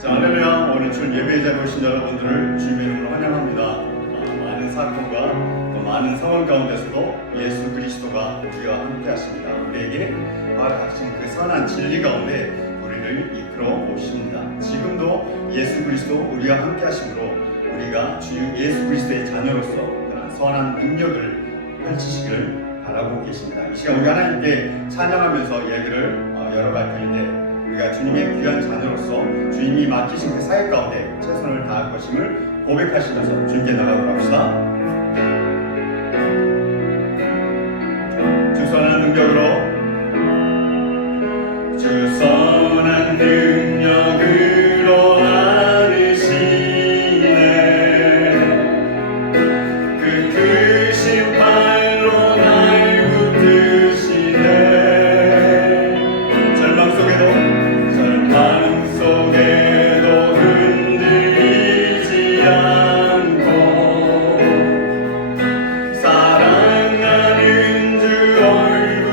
자, 할렐루야. 오늘 주 예배에 자리에 오신 여러분들을 주님의 이름으로 환영합니다. 많은 사건과 또 많은 상황 가운데서도 예수 그리스도가 우리와 함께 하십니다. 우리에게 닥친 그 선한 진리 가운데 우리를 이끌어 오십니다. 지금도 예수 그리스도 우리와 함께 하심으로 우리가 주 예수 그리스도의 자녀로서 그런 선한 능력을 펼치시기를 바라고 계십니다. 이 시간 우리 하나님께 찬양하면서 예배를 열어갈 터인데, 우리가 주님의 귀한 자녀로서 주님이 맡기신 그 사역 가운데 최선을 다할 것임을 고백하시면서 주님께 나가도록 합시다. 주 선한 능력으로, 주 선한 능력으로 안으시네. 그 크신 팔로 날 붙드시네. 절망 속에도 흔들리지 않고 사랑하는 주 얼굴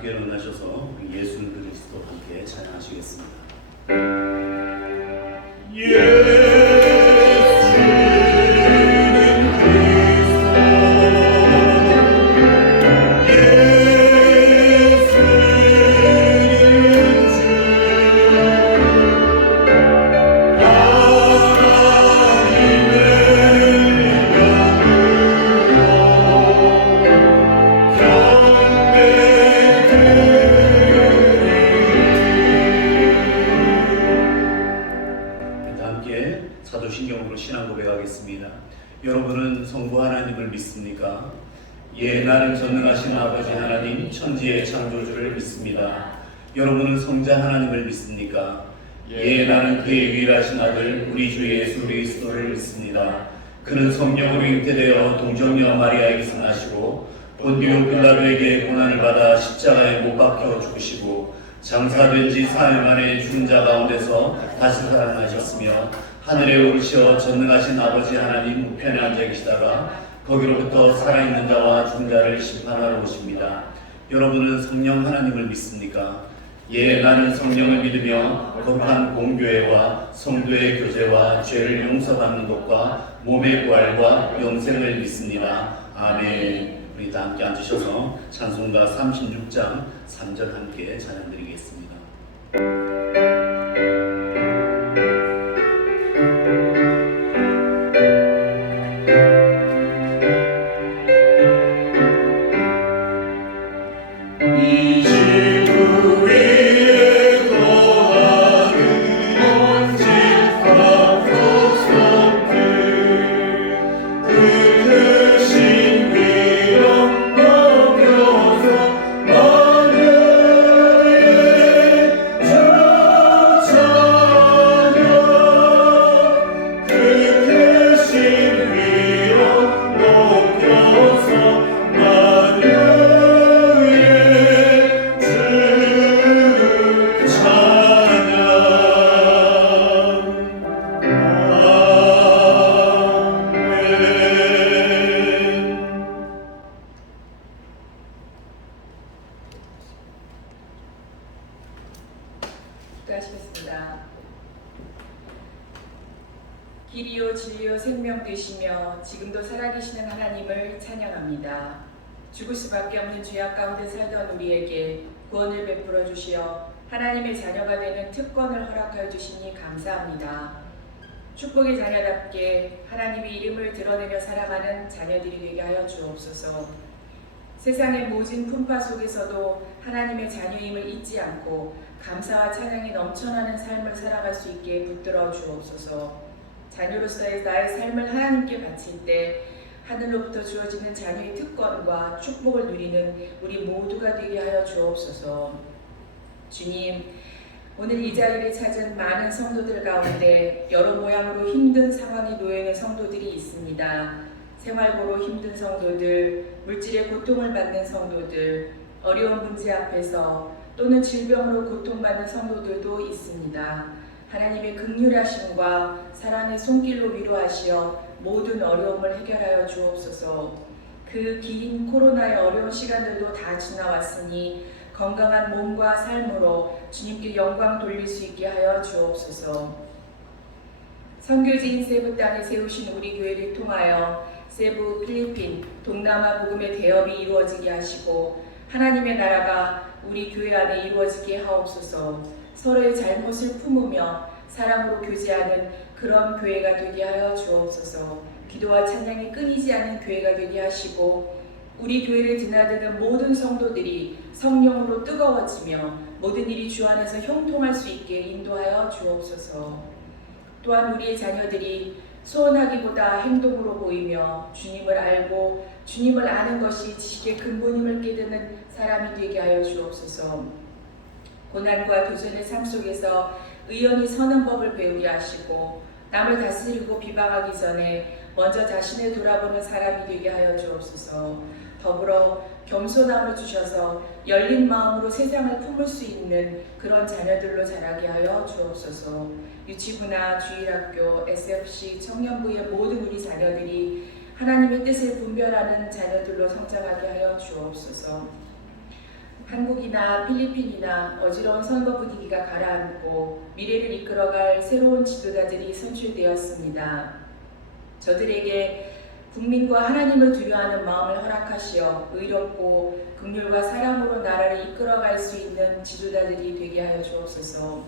함께 일어나셔서 예수 그리스도 함께 찬양하시겠습니다. 사도신경으로 신앙 고백하겠습니다. 여러분은 성부 하나님을 믿습니까? 예, 나는 전능하신 아버지 하나님 천지의 창조주를 믿습니다. 여러분은 성자 하나님을 믿습니까? 예, 나는 그의 유일하신 아들 우리 주 예수 그리스도를 믿습니다. 그는 성령으로 잉태되어 동정녀 마리아에게서 나시고 본디오 빌라도에게 고난을 받아 십자가에 못 박혀 죽으시고 장사된 지 4일 만에 죽은 자 가운데서 다시 살아나셨으며 하늘에 오르시어 전능하신 아버지 하나님 우편에 앉아 계시다가 거기로부터 살아있는 자와 죽은 자를 심판하러 오십니다. 여러분은 성령 하나님을 믿습니까? 예, 나는 성령을 믿으며 거룩한 공교회와 성도의 교제와 죄를 용서받는 것과 몸의 부활과 영생을 믿습니다. 아멘. 우리 다 함께 앉으셔서 찬송가 36장 3절 함께 찬양드리겠습니다. 기도하시겠습니다. 길이요 진리요 생명 되시며 지금도 살아계시는 하나님을 찬양합니다. 죽을 수밖에 없는 죄악 가운데 살던 우리에게 구원을 베풀어 주시어 하나님의 자녀가 되는 특권을 허락하여 주시니 감사합니다. 축복의 자녀답게 하나님의 이름을 드러내며 살아가는 자녀들이 되게 하여 주옵소서. 세상의 모진 풍파 속에서도 하나님의 자녀임을 잊지 않고 감사와 찬양이 넘쳐나는 삶을 살아갈 수 있게 붙들어 주옵소서. 자녀로서의 나의 삶을 하나님께 바칠 때 하늘로부터 주어지는 자녀의 특권과 축복을 누리는 우리 모두가 되게 하여 주옵소서. 주님, 오늘 이 자리를 찾은 많은 성도들 가운데 여러 모양으로 힘든 상황에 놓여 있는 성도들이 있습니다. 생활고로 힘든 성도들, 물질의 고통을 받는 성도들, 어려운 문제 앞에서 또는 질병으로 고통받는 성도들도 있습니다. 하나님의 긍휼하심과 사랑의 손길로 위로하시어 모든 어려움을 해결하여 주옵소서. 그 긴 코로나의 어려운 시간들도 다 지나왔으니 건강한 몸과 삶으로 주님께 영광 돌릴 수 있게 하여 주옵소서. 선교지인 세부 땅에 세우신 우리 교회를 통하여 세부, 필리핀, 동남아 복음의 대업이 이루어지게 하시고 하나님의 나라가 우리 교회 안에 이루어지게 하옵소서. 서로의 잘못을 품으며 사랑으로 교제하는 그런 교회가 되게 하여 주옵소서. 기도와 찬양이 끊이지 않는 교회가 되게 하시고 우리 교회를 드나드는 모든 성도들이 성령으로 뜨거워지며 모든 일이 주 안에서 형통할 수 있게 인도하여 주옵소서. 또한 우리의 자녀들이 소원하기보다 행동으로 보이며 주님을 알고 주님을 아는 것이 지식의 근본임을 깨닫는 사람이 되게 하여 주옵소서. 고난과 도전의 삶 속에서 의연히 서는 법을 배우게 하시고 남을 다스리고 비방하기 전에 먼저 자신을 돌아보는 사람이 되게 하여 주옵소서. 더불어 겸손함을 주셔서 열린 마음으로 세상을 품을 수 있는 그런 자녀들로 자라게 하여 주옵소서. 유치부나 주일학교, SFC, 청년부의 모든 우리 자녀들이 하나님의 뜻을 분별하는 자녀들로 성장하게 하여 주옵소서. 한국이나 필리핀이나 어지러운 선거 분위기가 가라앉고 미래를 이끌어갈 새로운 지도자들이 선출되었습니다. 저들에게 국민과 하나님을 두려워하는 마음을 허락하시어 의롭고 긍휼과 사랑으로 나라를 이끌어갈 수 있는 지도자들이 되게 하여 주옵소서.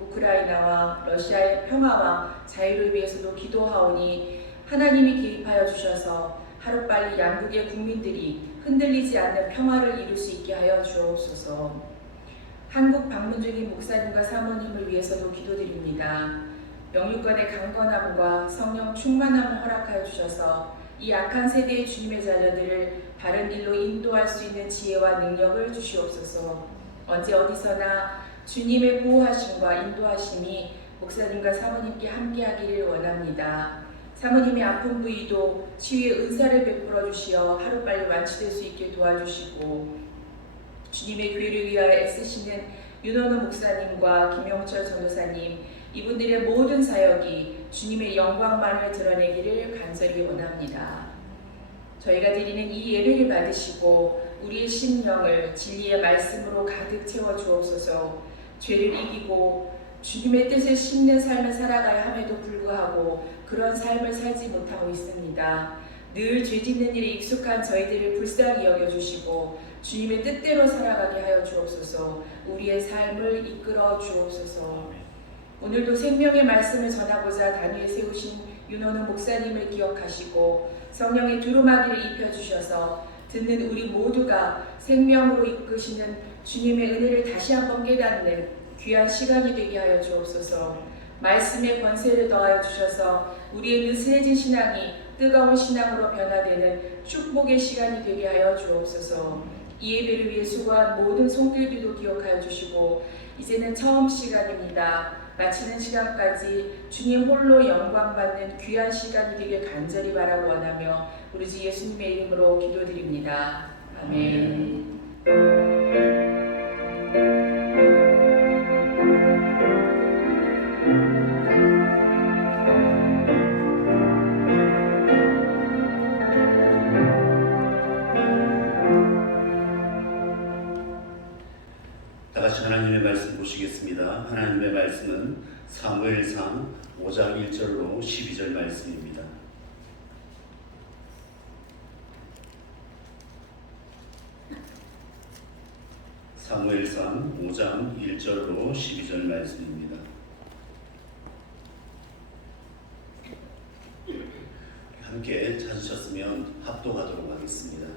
우크라이나와 러시아의 평화와 자유를 위해서도 기도하오니 하나님이 개입하여 주셔서 하루빨리 양국의 국민들이 흔들리지 않는 평화를 이룰 수 있게 하여 주옵소서. 한국 방문 중인 목사님과 사모님을 위해서도 기도드립니다. 영유권의 강건함과 성령 충만함을 허락하여 주셔서 이 악한 세대의 주님의 자녀들을 바른 길로 인도할 수 있는 지혜와 능력을 주시옵소서. 언제 어디서나 주님의 보호하심과 인도하심이 목사님과 사모님께 함께하기를 원합니다. 사모님의 아픈 부위도 치유의 은사를 베풀어 주시어 하루빨리 완치될 수 있게 도와주시고 주님의 교회를 위하여 애쓰시는 윤원우 목사님과 김영철 전도사님 이분들의 모든 사역이 주님의 영광만을 드러내기를 간절히 원합니다. 저희가 드리는 이 예배를 받으시고 우리의 심령을 진리의 말씀으로 가득 채워 주옵소서. 죄를 이기고 주님의 뜻을 씹는 삶을 살아가야 함에도 불구하고 그런 삶을 살지 못하고 있습니다. 늘 죄짓는 일에 익숙한 저희들을 불쌍히 여겨주시고 주님의 뜻대로 살아가게 하여 주옵소서. 우리의 삶을 이끌어 주옵소서. 오늘도 생명의 말씀을 전하고자 단위에 세우신 윤호는 목사님을 기억하시고 성령의 두루마기를 입혀주셔서 듣는 우리 모두가 생명으로 이끄시는 주님의 은혜를 다시 한번 깨닫는 귀한 시간이 되게 하여 주옵소서. 말씀의 권세를 더하여 주셔서 우리의 느슨해진 신앙이 뜨거운 신앙으로 변화되는 축복의 시간이 되게 하여 주옵소서. 이 예배를 위해 수고한 모든 손길들도 기억하여 주시고 이제는 처음 시간입니다. 마치는 시간까지 주님 홀로 영광받는 귀한 시간이 되길 간절히 바라고 원하며 우리 주 예수님의 이름으로 기도드립니다. 아멘. 다같이 하나님의 말씀 보시겠습니다. 하나님의 말씀은 사무엘상 5장 1절로 12절 말씀입니다. 사무엘상 5장 1절로 12절 말씀입니다. 함께 찾으셨으면 합독하도록 하겠습니다.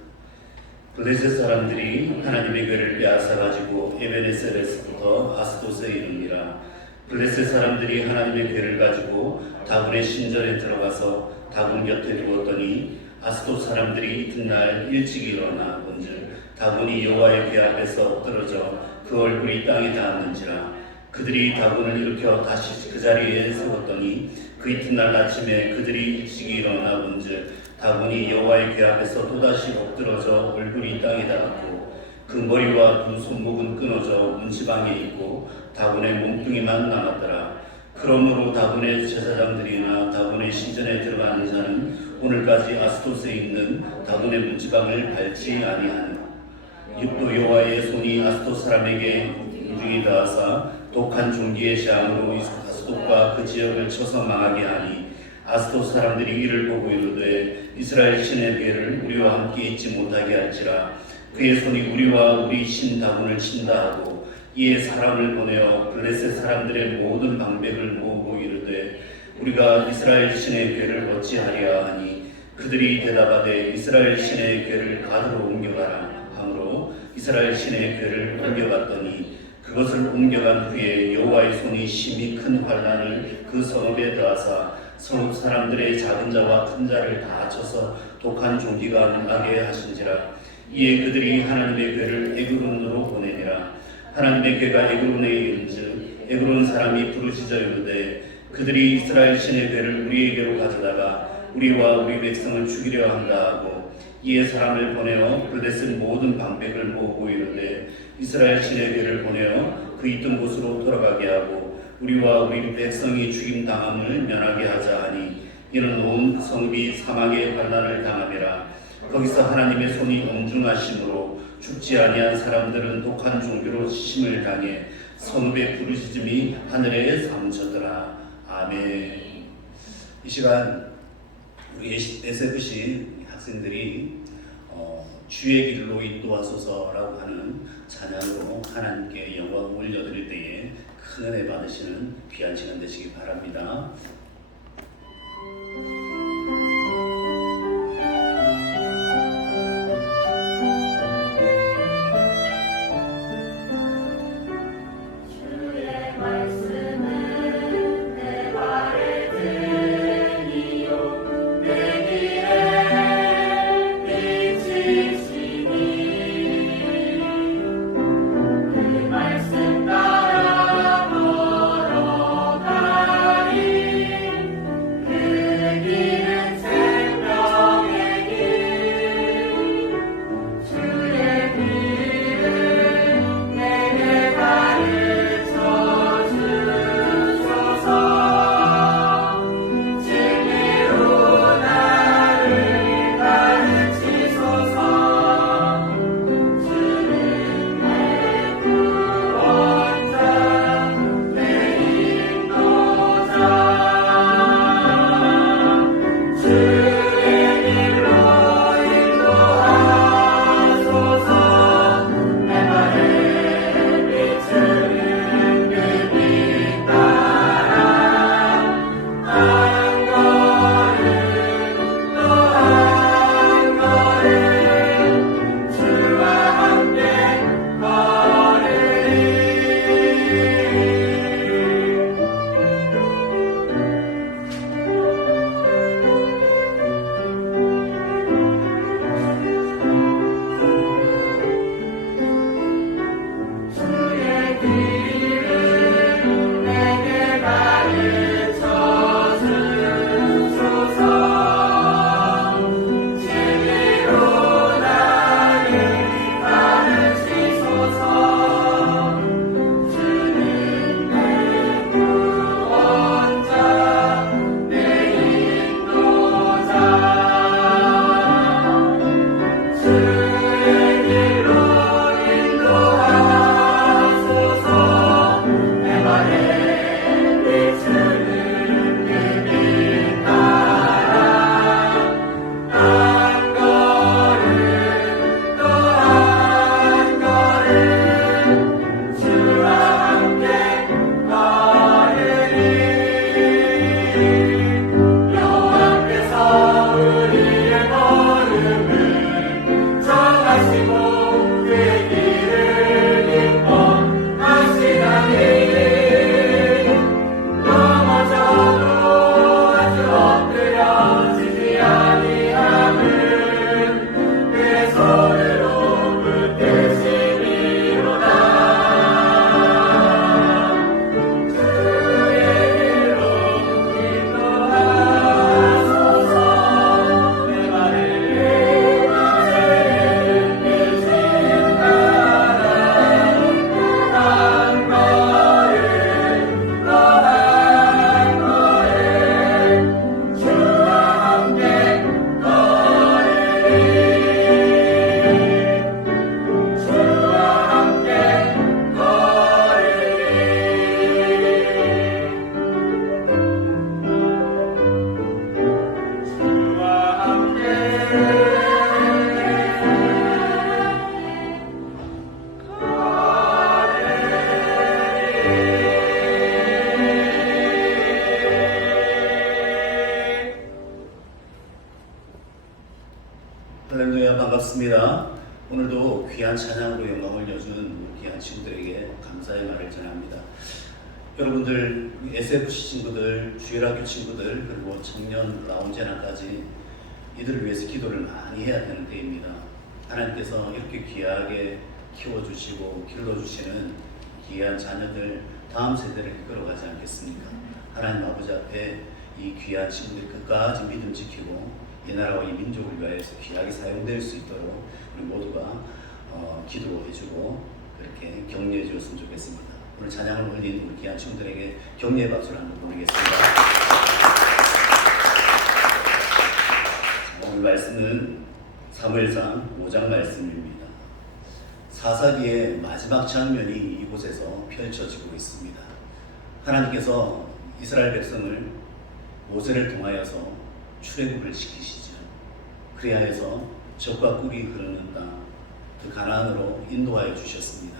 블레셋 사람들이 하나님의 궤를 빼앗아 가지고 에베네셀에서부터 아스돗에 이르니라. 블레셋 사람들이 하나님의 궤를 가지고 다곤의 신전에 들어가서 다곤 곁에 두었더니 아스돗 사람들이 이튿날 일찍 일어나 본즉 다곤이 여호와의 궤 앞에서 엎드러져 그 얼굴이 땅에 닿았는지라. 그들이 다곤을 일으켜 다시 그 자리에 세웠더니 그 이튿날 아침에 그들이 일찍 일어나 본즉 다곤이 여호와의 궤 앞에서 또다시 엎드러져 얼굴이 땅에 닿았고 그 머리와 두 손목은 끊어져 문지방에 있고 다곤의 몸뚱이만 남았더라. 그러므로 다곤의 제사장들이나 다곤의 신전에 들어가는 자는 오늘까지 아스돗에 있는 다곤의 문지방을 밟지 아니하느라. 또 여호와의 손이 아스돗 사람에게 문중이 닿아사 독한 종기의 재앙으로 아스돗과 그 지역을 쳐서 망하게 하니 아스돗 사람들이 이를 보고 이르되 이스라엘 신의 궤를 우리와 함께 있지 못하게 할지라. 그의 손이 우리와 우리 신 다곤을 친다 하고 이에 사람을 보내어 블레셋 사람들의 모든 방백을 모으고 이르되 우리가 이스라엘 신의 궤를 어찌하리야 하니 그들이 대답하되 이스라엘 신의 궤를 가드로 옮겨가라 하므로 이스라엘 신의 궤를 옮겨갔더니 그것을 옮겨간 후에 여호와의 손이 심히 큰 환난을 그 성읍에 더하사 성읍 사람들의 작은 자와 큰 자를 다 쳐서 독한 종기가 나게 하신지라. 이에 그들이 하나님의 궤를 에그론으로 보내니라. 하나님의 궤가 에그론에 이른즉 에그론 사람이 부르짖어 이르되 그들이 이스라엘 신의 궤를 우리에게로 가져다가 우리와 우리 백성을 죽이려 한다 하고 이에 사람을 보내어 블레셋 모든 방백을 모으고 이르되 이스라엘 신의 궤를 보내어 그 있던 곳으로 돌아가게 하고 우리와 우리 백성이 죽임 당함을 면하게 하자 하니 이는 온 성읍이 사망의 환난을 당함이라. 거기서 하나님의 손이 엄중하심으로 죽지 아니한 사람들은 독한 종교로 치심을 당해 성읍의 부르짖음이 하늘에 사무쳤더라. 아멘. 이 시간 우리 SFC 학생들이 주의 길로 인도하소서라고 하는 찬양으로 하나님께 영광 올려드릴 때에 큰 은혜 받으시는 귀한 시간 되시기 바랍니다. 말씀 따라 걸어가리 할렐루야, 반갑습니다. 오늘도 귀한 찬양으로 영광을 여주는 귀한 친구들에게 감사의 말을 전합니다. 여러분들, SFC 친구들, 주일학교 친구들, 그리고 청년 라운제나까지 이들을 위해서 기도를 많이 해야 되는 때입니다. 하나님께서 이렇게 귀하게 키워주시고 길러주시는 귀한 자녀들, 다음 세대를 이끌어가지 않겠습니까? 하나님 아버지 앞에 이 귀한 친구들이 끝까지 믿음 지키고 이 나라와 이 민족을 위하여서 귀하게 사용될 수 있도록 우리 모두가 기도해주고 그렇게 격려해 주었으면 좋겠습니다. 오늘 찬양을 올린 우리 귀한 친구들에게 격려의 박수를 한번 보내겠습니다. 오늘 말씀은 사무엘상 5장 말씀입니다. 사사기의 마지막 장면이 이곳에서 펼쳐지고 있습니다. 하나님께서 이스라엘 백성을 모세를 통하여서 출애굽을 시키시죠. 그리하여서 젖과 꿀이 흐르는 땅, 그 가나안으로 인도하여 주셨습니다.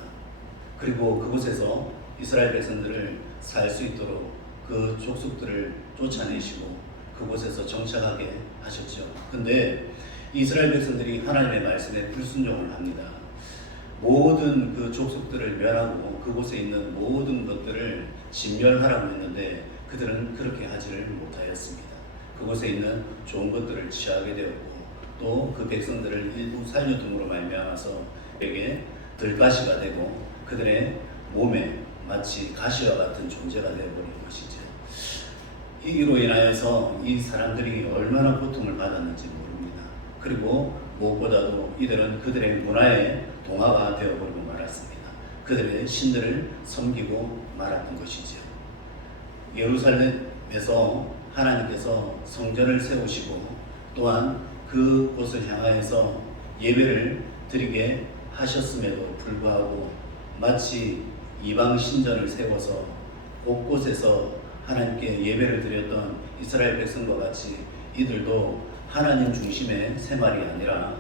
그리고 그곳에서 이스라엘 백성들을 살 수 있도록 그 족속들을 쫓아내시고 그곳에서 정착하게 하셨죠. 근데 이스라엘 백성들이 하나님의 말씀에 불순종을 합니다. 모든 그 족속들을 멸하고 그곳에 있는 모든 것들을 진멸하라고 했는데 그들은 그렇게 하지를 못하였습니다. 그곳에 있는 좋은 것들을 취하게 되었고 또 그 백성들을 일부 살려둠으로 말미암아서 에게 들가시가 되고 그들의 몸에 마치 가시와 같은 존재가 되어버린 것이죠. 이로 인하여서 이 사람들이 얼마나 고통을 받았는지 모릅니다. 그리고 무엇보다도 이들은 그들의 문화에 동화가 되어버리고 말았습니다. 그들의 신들을 섬기고 말았던 것이죠. 예루살렘에서 하나님께서 성전을 세우시고 또한 그곳을 향하여서 예배를 드리게 하셨음에도 불구하고 마치 이방 신전을 세워서 곳곳에서 하나님께 예배를 드렸던 이스라엘 백성과 같이 이들도 하나님 중심의 생활이 아니라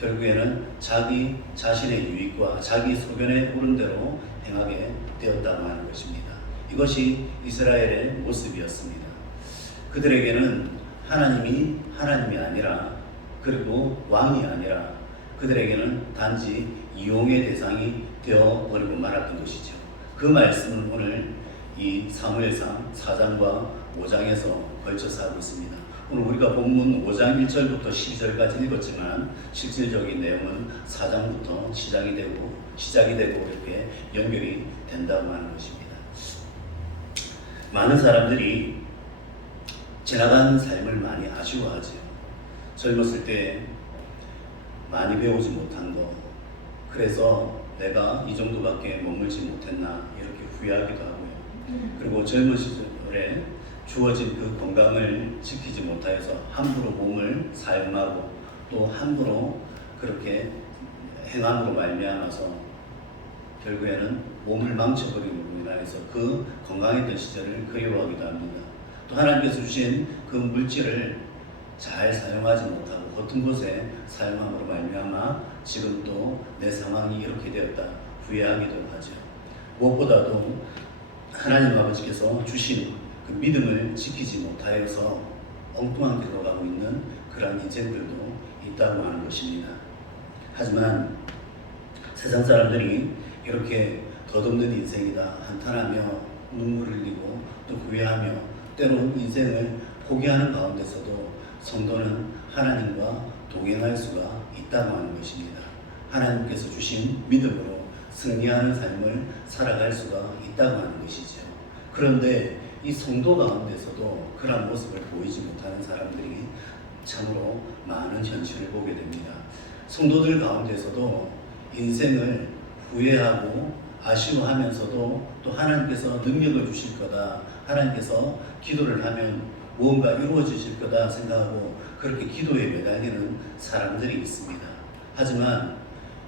결국에는 자기 자신의 유익과 자기 소견에 오른 대로 행하게 되었다고 하는 것입니다. 이것이 이스라엘의 모습이었습니다. 그들에게는 하나님이 하나님이 아니라 그리고 왕이 아니라 그들에게는 단지 이용의 대상이 되어버리고 말았던 것이죠. 그 말씀은 오늘 이 사무엘상 4장과 5장에서 걸쳐서 하고 있습니다. 오늘 우리가 본문 5장 1절부터 12절까지 읽었지만 실질적인 내용은 4장부터 시작이 되고 이렇게 연결이 된다고 하는 것입니다. 많은 사람들이 지나간 삶을 많이 아쉬워하죠. 젊었을 때 많이 배우지 못한 것, 그래서 내가 이 정도밖에 머물지 못했나 이렇게 후회하기도 하고요. 그리고 젊은 시절에 주어진 그 건강을 지키지 못하여서 함부로 몸을 사용하고 또 함부로 그렇게 행함으로 말미암아서 결국에는 몸을 망쳐버림으로 인해서 그 건강했던 시절을 그리워하기도 합니다. 또 하나님께서 주신 그 물질을 잘 사용하지 못하고 겉은 곳에 사용함으로 말미암아 지금 또 내 상황이 이렇게 되었다 후회하기도 하죠. 무엇보다도 하나님 아버지께서 주신 그 믿음을 지키지 못하여서 엉뚱한 길로 가고 있는 그러한 인생들도 있다고 하는 것입니다. 하지만 세상 사람들이 이렇게 덧없는 인생이다 한탄하며 눈물을 흘리고 또 후회하며 때로는 인생을 포기하는 가운데서도 성도는 하나님과 동행할 수가 있다고 하는 것입니다. 하나님께서 주신 믿음으로 승리하는 삶을 살아갈 수가 있다고 하는 것이죠. 그런데 이 성도 가운데서도 그런 모습을 보이지 못하는 사람들이 참으로 많은 현실을 보게 됩니다. 성도들 가운데서도 인생을 후회하고 아쉬워하면서도 또 하나님께서 능력을 주실 거다, 하나님께서 기도를 하면 무언가 이루어지실 거다 생각하고 그렇게 기도에 매달리는 사람들이 있습니다. 하지만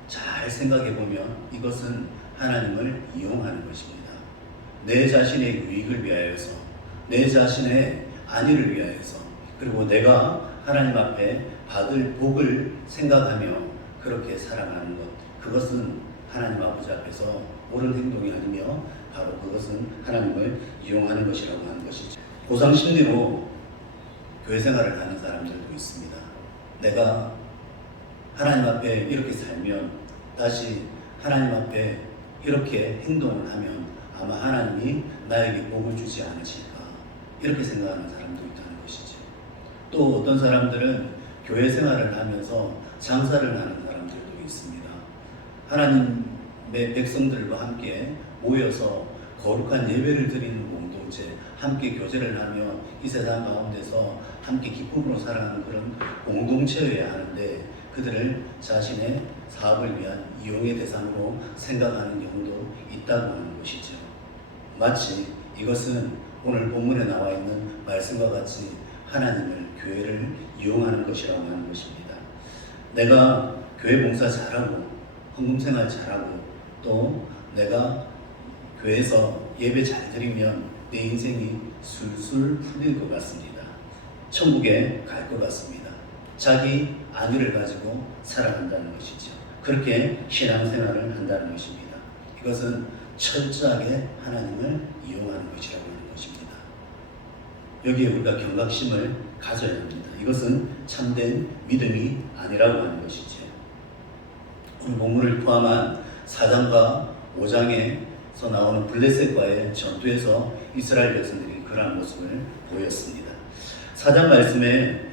잘 생각해 보면 이것은 하나님을 이용하는 것입니다. 내 자신의 유익을 위하여서, 내 자신의 안위를 위하여서, 그리고 내가 하나님 앞에 받을 복을 생각하며 그렇게 살아가는 것, 그것은 하나님 아버지 앞에서 옳은 행동이 아니며 바로 그것은 하나님을 이용하는 것이라고 하는 것이죠. 보상심리로 교회 생활을 하는 사람들도 있습니다. 내가 하나님 앞에 이렇게 살면, 다시 하나님 앞에 이렇게 행동을 하면 아마 하나님이 나에게 복을 주지 않으실까, 이렇게 생각하는 사람도 있다는 것이죠. 또 어떤 사람들은 교회 생활을 하면서 장사를 하는 사람들도 있습니다. 하나님의 백성들과 함께 모여서 거룩한 예배를 드리는 공동체, 함께 교제를 하며 이 세상 가운데서 함께 기쁨으로 살아가는 그런 공동체여야 하는데, 그들을 자신의 사업을 위한 이용의 대상으로 생각하는 경우도 있다고 하는 것이죠. 마치 이것은 오늘 본문에 나와 있는 말씀과 같이 하나님을, 교회를 이용하는 것이라고 하는 것입니다. 내가 교회 봉사 잘하고 헌금생활 잘하고 또 내가 교회에서 예배 잘 드리면 내 인생이 술술 풀릴 것 같습니다. 천국에 갈 것 같습니다. 자기 안위를 가지고 살아간다는 것이죠. 그렇게 신앙생활을 한다는 것입니다. 이것은 철저하게 하나님을 이용하는 것이라고 하는 것입니다. 여기에 우리가 경각심을 가져야 합니다. 이것은 참된 믿음이 아니라고 하는 것이죠. 오늘 본문을 포함한 4장과 5장에서 나오는 블레셋과의 전투에서 이스라엘 백성들이 그러한 모습을 보였습니다. 4장 말씀에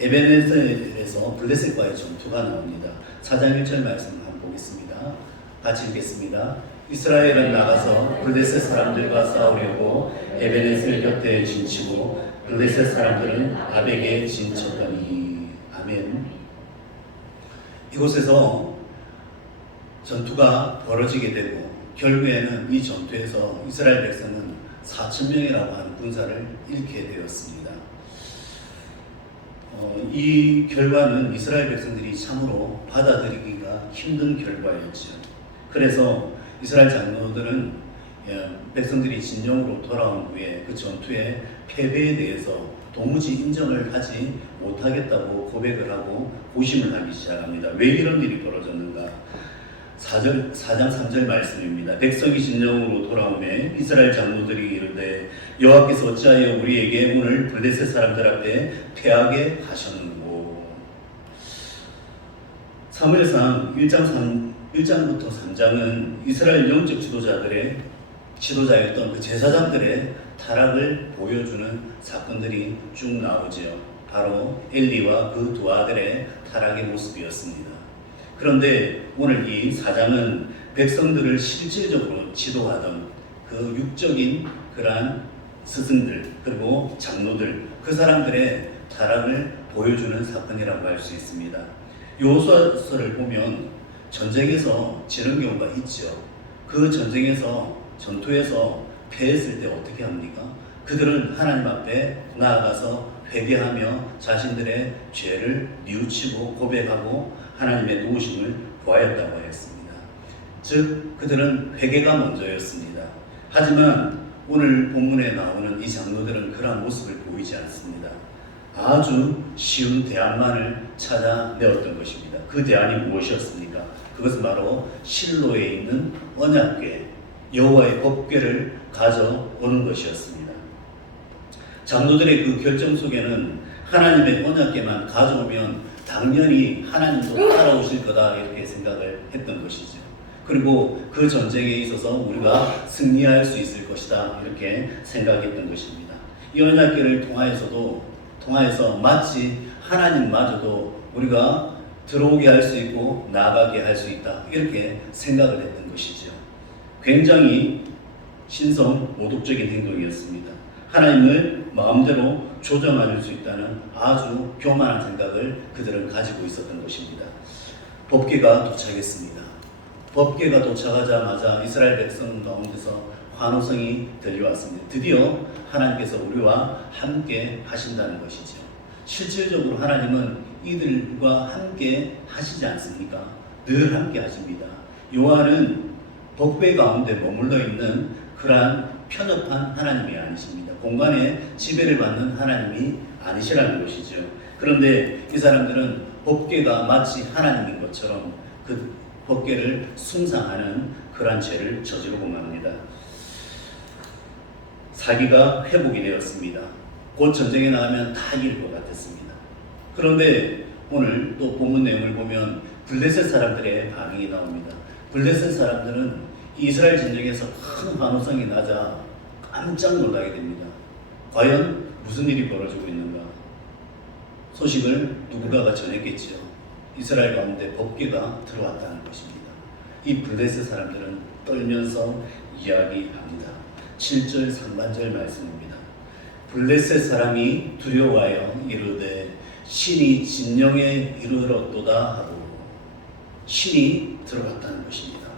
에베네셀에서 블레셋과의 전투가 나옵니다. 4장 1절 말씀 한번 보겠습니다. 같이 읽겠습니다. 이스라엘은 나가서 블레셋 사람들과 싸우려고 에베네셀 곁에 진치고 블레셋 사람들은 아벡에 진쳤더니. 아멘. 이곳에서 전투가 벌어지게 되고 결국에는 이 전투에서 이스라엘 백성은 4,000명이라고 하는 군사를 잃게 되었습니다. 이 결과는 이스라엘 백성들이 참으로 받아들이기가 힘든 결과였죠. 그래서 이스라엘 장로들은 백성들이 진영으로 돌아온 후에 그 전투의 패배에 대해서 도무지 인정을 하지 못하겠다고 고백을 하고 고심을 하기 시작합니다. 왜 이런 일이 벌어졌는가? 4장 3절 말씀입니다. 백성이 진영으로 돌아오매 이스라엘 장로들이 이르되 여호와께서 어찌하여 우리에게 오늘 블레셋 사람들 앞에 패하게 하셨는고. 사무엘상 1장부터 3장은 이스라엘 영적 지도자였던 그 제사장들의 타락을 보여주는 사건들이 쭉 나오죠. 바로 엘리와 그 두 아들의 타락의 모습이었습니다. 그런데 오늘 이 4장은 백성들을 실질적으로 지도하던 그 육적인 그러한 스승들 그리고 장로들, 그 사람들의 타락을 보여주는 사건이라고 할 수 있습니다. 여호수아서를 보면 전쟁에서 지는 경우가 있죠. 그 전투에서 패했을 때 어떻게 합니까? 그들은 하나님 앞에 나아가서 회개하며 자신들의 죄를 뉘우치고 고백하고 하나님의 도우심을 구하였다고 했습니다. 즉 그들은 회개가 먼저였습니다. 하지만 오늘 본문에 나오는 이 장로들은 그러한 모습을 보이지 않습니다. 아주 쉬운 대안만을 찾아내었던 것입니다. 그 대안이 무엇이었습니까? 그것은 바로 실로에 있는 언약궤, 여호와의 법궤를 가져오는 것이었습니다. 장로들의 그 결정 속에는 하나님의 언약궤만 가져오면 당연히 하나님도 따라오실 거다 이렇게 생각을 했던 것이죠. 그리고 그 전쟁에 있어서 우리가 승리할 수 있을 것이다 이렇게 생각했던 것입니다. 이 언약궤를 통하여서 마치 하나님마저도 우리가 들어오게 할 수 있고 나가게 할 수 있다 이렇게 생각을 했던 것이죠. 굉장히 신성 모독적인 행동이었습니다. 하나님을 마음대로 조정할 수 있다는 아주 교만한 생각을 그들은 가지고 있었던 것입니다. 법궤가 도착했습니다. 법궤가 도착하자마자 이스라엘 백성 가운데서 환호성이 들려왔습니다. 드디어 하나님께서 우리와 함께 하신다는 것이죠. 실질적으로 하나님은 이들과 함께 하시지 않습니까? 늘 함께 하십니다. 요한은 법궤 가운데 머물러 있는 그러한 편협한 하나님이 아니십니다. 공간에 지배를 받는 하나님이 아니시라는 것이죠. 그런데 이 사람들은 법궤가 마치 하나님인 것처럼 그 법궤를 숭상하는 그러한 죄를 저지르고 맙니다. 사기가 회복이 되었습니다. 곧 전쟁에 나가면 다 이길 것 같았습니다. 그런데 오늘 또 본문 내용을 보면 블레셋 사람들의 반응이 나옵니다. 블레셋 사람들은 이스라엘 진영에서 큰 환호성이 나자 깜짝 놀라게 됩니다. 과연 무슨 일이 벌어지고 있는가? 소식을 누군가가 전했겠지요. 이스라엘 가운데 법궤가 들어왔다는 것입니다. 이 블레셋 사람들은 떨면서 이야기합니다. 7절 상반절 말씀입니다. 블레셋 사람이 두려워하여 이르되 신이 진영에 이르렀도다 하고 신이 들어갔다는 것입니다.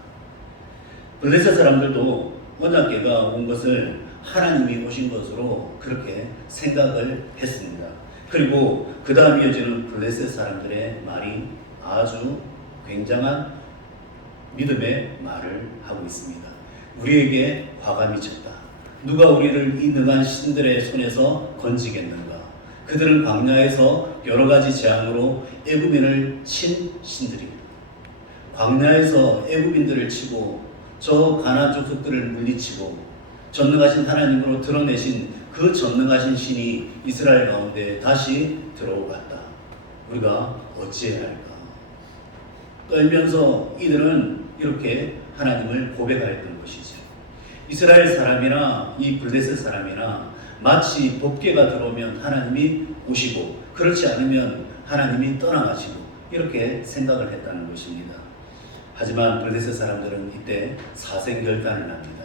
블레셋 사람들도 언약궤가 온 것을 하나님이 오신 것으로 그렇게 생각을 했습니다. 그리고 그 다음 이어지는 블레셋 사람들의 말이 아주 굉장한 믿음의 말을 하고 있습니다. 우리에게 화가 미쳤다. 누가 우리를 이 능한 신들의 손에서 건지겠는가? 그들은 광야에서 여러 가지 재앙으로 애굽인을 친 신들이다. 광야에서 애굽인들을 치고 저 가나안 족속들을 물리치고 전능하신 하나님으로 드러내신 그 전능하신 신이 이스라엘 가운데 다시 들어오갔다. 우리가 어찌해야 할까? 떨면서 이들은 이렇게 하나님을 고백하였던 것이죠. 이스라엘 사람이나 이 블레셋 사람이나 마치 법궤가 들어오면 하나님이 오시고 그렇지 않으면 하나님이 떠나가시고 이렇게 생각을 했다는 것입니다. 하지만 블레셋 사람들은 이때 사생결단을 합니다.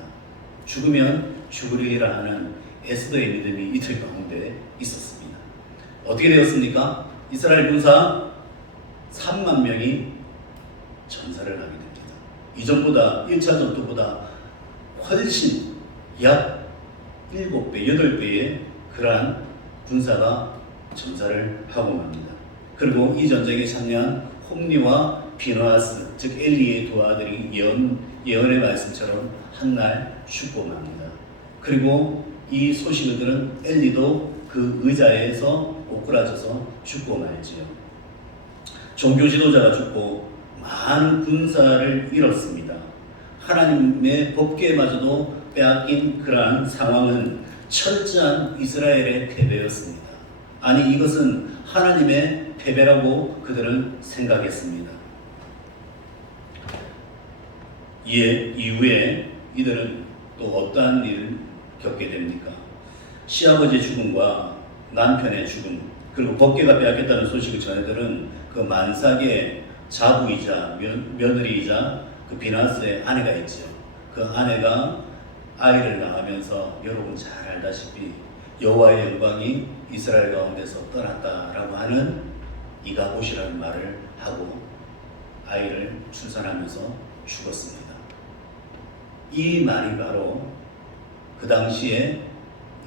죽으면 죽으리라 하는 에스더의 믿음이 이들 가운데 있었습니다. 어떻게 되었습니까? 이스라엘 군사 3만 명이 전사를 하게 됩니다. 이전보다 1차 전투보다 훨씬 약 7배, 8배의 그러한 군사가 전사를 하고 맙니다. 그리고 이 전쟁에 참여한 홈리와 비누아스, 즉 엘리의 두 아들이 예언의 말씀처럼 한날 죽고 맙니다. 그리고 이 소식을 들은 엘리도 그 의자에서 오그라져서 죽고 말지요. 종교 지도자가 죽고 많은 군사를 잃었습니다. 하나님의 법궤마저도 빼앗긴 그러한 상황은 철저한 이스라엘의 패배였습니다. 아니 이것은 하나님의 패배라고 그들은 생각했습니다. 이후에 이들은 또 어떠한 일을 겪게 됩니까? 시아버지의 죽음과 남편의 죽음, 그리고 법궤가 빼앗겼다는 소식을 전해들은 그 만삭의 자부이자 며느리이자 그 비나스의 아내가 있죠. 그 아내가 아이를 낳으면서 여러분 잘 알다시피 여호와의 영광이 이스라엘 가운데서 떠났다라고 하는 이가봇이라는 말을 하고 아이를 출산하면서 죽었습니다. 이 말이 바로 그 당시에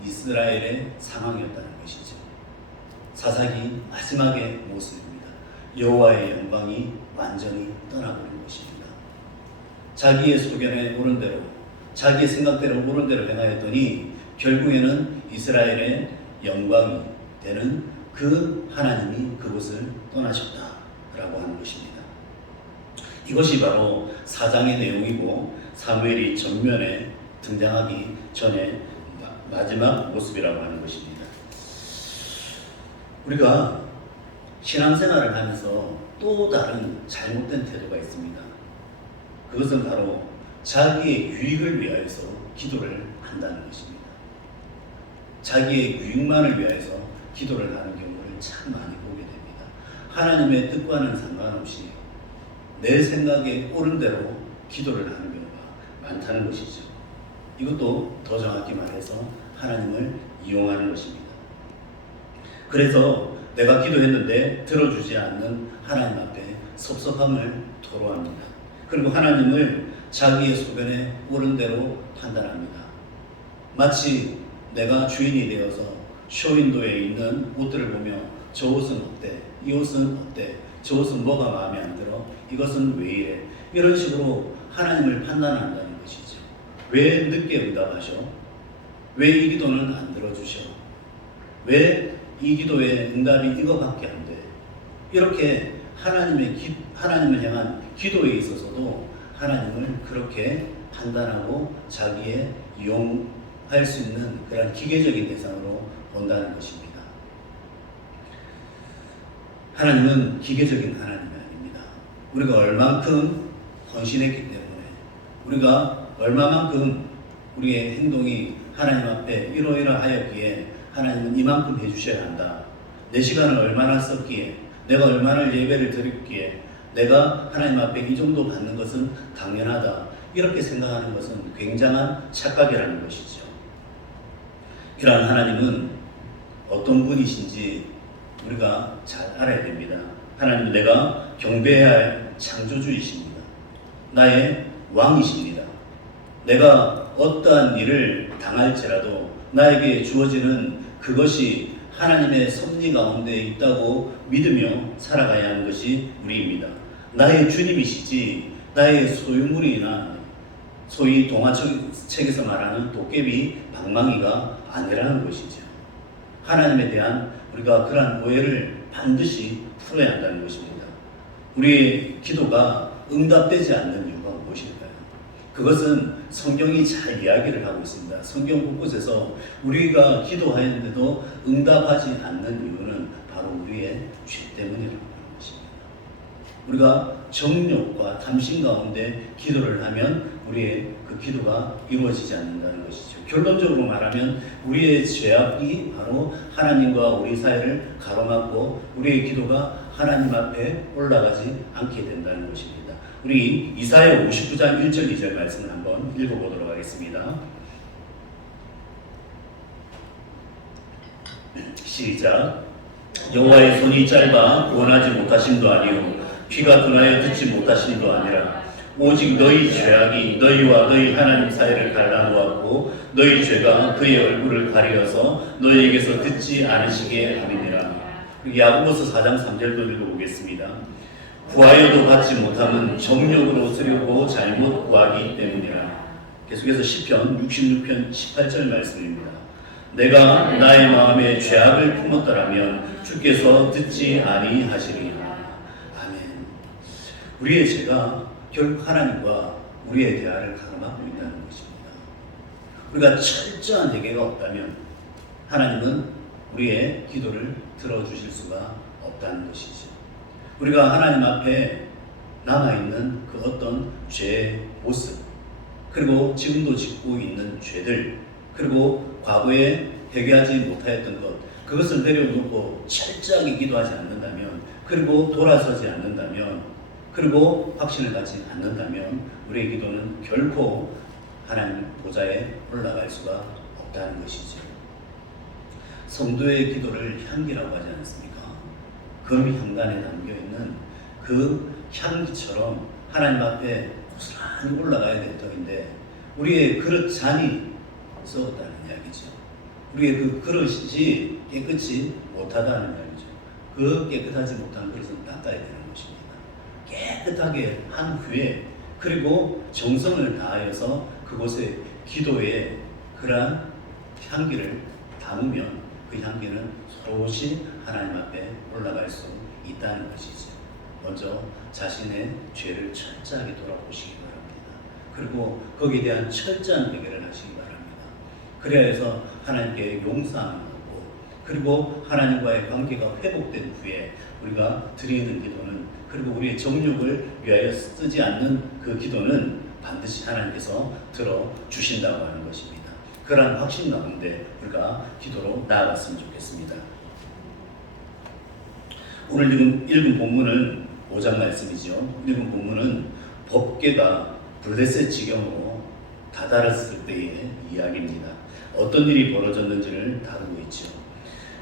이스라엘의 상황이었다는 것이죠. 사사기 마지막의 모습입니다. 여호와의 영광이 완전히 떠나버린 것입니다. 자기의 소견에 옳은 대로, 자기의 생각대로 옳은 대로 행하였더니 결국에는 이스라엘의 영광이 되는 그 하나님이 그곳을 떠나셨다라고 하는 것입니다. 이것이 바로 사장의 내용이고 사무엘이 전면에 등장하기 전에 마지막 모습이라고 하는 것입니다. 우리가 신앙생활을 하면서 또 다른 잘못된 태도가 있습니다. 그것은 바로 자기의 유익을 위하여서 기도를 한다는 것입니다. 자기의 유익만을 위하여서 기도를 하는 경우를 참 많이 보게 됩니다. 하나님의 뜻과는 상관없이 내 생각에 옳은 대로 기도를 하는 경우가 많다는 것이죠. 이것도 더 정확히 말해서 하나님을 이용하는 것입니다. 그래서 내가 기도했는데 들어주지 않는 하나님 앞에 섭섭함을 토로합니다. 그리고 하나님을 자기의 소견에 옳은 대로 판단합니다. 마치 내가 주인이 되어서 쇼윈도에 있는 옷들을 보며 저 옷은 어때? 이 옷은 어때? 저 옷은 뭐가 마음에 안 들어? 이것은 왜 이래? 이런 식으로 하나님을 판단한다는 것이죠. 왜 늦게 응답하셔? 왜 이 기도는 안 들어주셔? 왜 이 기도의 응답이 이거밖에 안 돼? 이렇게 하나님을 향한 기도에 있어서도 하나님을 그렇게 판단하고 자기의 이용할 수 있는 그런 기계적인 대상으로 본다는 것입니다. 하나님은 기계적인 하나님이 아닙니다. 우리가 얼만큼 헌신했기 때문에, 우리가 얼마만큼 우리의 행동이 하나님 앞에 이러이러하였기에 하나님은 이만큼 해주셔야 한다. 내 시간을 얼마나 썼기에, 내가 얼마나 예배를 드렸기에 내가 하나님 앞에 이 정도 받는 것은 당연하다. 이렇게 생각하는 것은 굉장한 착각이라는 것이죠. 이러한 하나님은 어떤 분이신지 우리가 잘 알아야 됩니다. 하나님은 내가 경배해야 할 창조주이십니다. 나의 왕이십니다. 내가 어떠한 일을 당할지라도 나에게 주어지는 그것이 하나님의 섭리 가운데 있다고 믿으며 살아가야 하는 것이 우리입니다. 나의 주님이시지 나의 소유물이나 소위 동화책에서 말하는 도깨비 방망이가 아니라는 것이죠. 하나님에 대한 우리가 그러한 오해를 반드시 풀어야 한다는 것입니다. 우리의 기도가 응답되지 않는 이유가 무엇일까요? 그것은 성경이 잘 이야기를 하고 있습니다. 성경 곳곳에서 우리가 기도하였는데도 응답하지 않는 이유는 바로 우리의 죄 때문이라고 하는 것입니다. 우리가 정욕과 탐심 가운데 기도를 하면 우리의 그 기도가 이루어지지 않는다는 것이죠. 결론적으로 말하면 우리의 죄악이 바로 하나님과 우리 사이를 가로막고 우리의 기도가 하나님 앞에 올라가지 않게 된다는 것입니다. 우리 이사야 59장 1절 2절 말씀을 한번 읽어보도록 하겠습니다. 시작. 여호와의 손이 짧아 구원하지 못하심도 아니요 귀가 둔하여 듣지 못하심도 아니라 오직 너희 죄악이 너희와 너희 하나님 사이를 갈라놓았고 너희 죄가 그의 얼굴을 가리어서 너희에게서 듣지 않으시게 함이니라. 야고보서 4장 3절도 읽어보겠습니다. 구하여도 받지 못함은 정욕으로 쓰려고 잘못 구하기 때문이라. 계속해서 시편 66편 18절 말씀입니다. 내가 나의 마음에 죄악을 품었더라면 주께서 듣지 아니하시리라. 아멘. 우리의 죄가 결국 하나님과 우리의 대화를 가로막고 있다는 것입니다. 우리가 철저한 회개가 없다면 하나님은 우리의 기도를 들어주실 수가 없다는 것이죠. 우리가 하나님 앞에 남아있는 그 어떤 죄의 모습, 그리고 지금도 짓고 있는 죄들, 그리고 과거에 회개하지 못하였던 것, 그것을 내려놓고 철저하게 기도하지 않는다면, 그리고 돌아서지 않는다면, 그리고 확신을 갖지 않는다면 우리의 기도는 결코 하나님 보좌에 올라갈 수가 없다는 것이죠. 성도의 기도를 향기라고 하지 않습니까? 금향단에 담겨있는 그 향기처럼 하나님 앞에 고스란히 올라가야 될 터인데 우리의 그릇 잔이 썩었다는 이야기죠. 우리의 그 그릇이 깨끗이 못하다는 이야기죠. 그 깨끗하지 못한 그릇은 닦아야 되는 것입니다. 깨끗하게 한 후에 그리고 정성을 다하여서 그곳에 기도에 그러한 향기를 담으면 그 향기는 서로시 하나님 앞에 올라갈 수 있다는 것이죠. 먼저 자신의 죄를 철저하게 돌아보시기 바랍니다. 그리고 거기에 대한 철저한 회개를 하시기 바랍니다. 그래야 해서 하나님께 용서하고 그리고 하나님과의 관계가 회복된 후에 우리가 드리는 기도는 그리고 우리의 정욕을 위하여 쓰지 않는 그 기도는 반드시 하나님께서 들어주신다고 하는 것입니다. 그러한 확신 가운데 우리가 기도로 나아갔으면 좋겠습니다. 오늘 읽은 본문은 5장 말씀이죠. 읽은 본문은 법궤가 블레셋 지경으로 다다랐을 때의 이야기입니다. 어떤 일이 벌어졌는지를 다루고 있죠.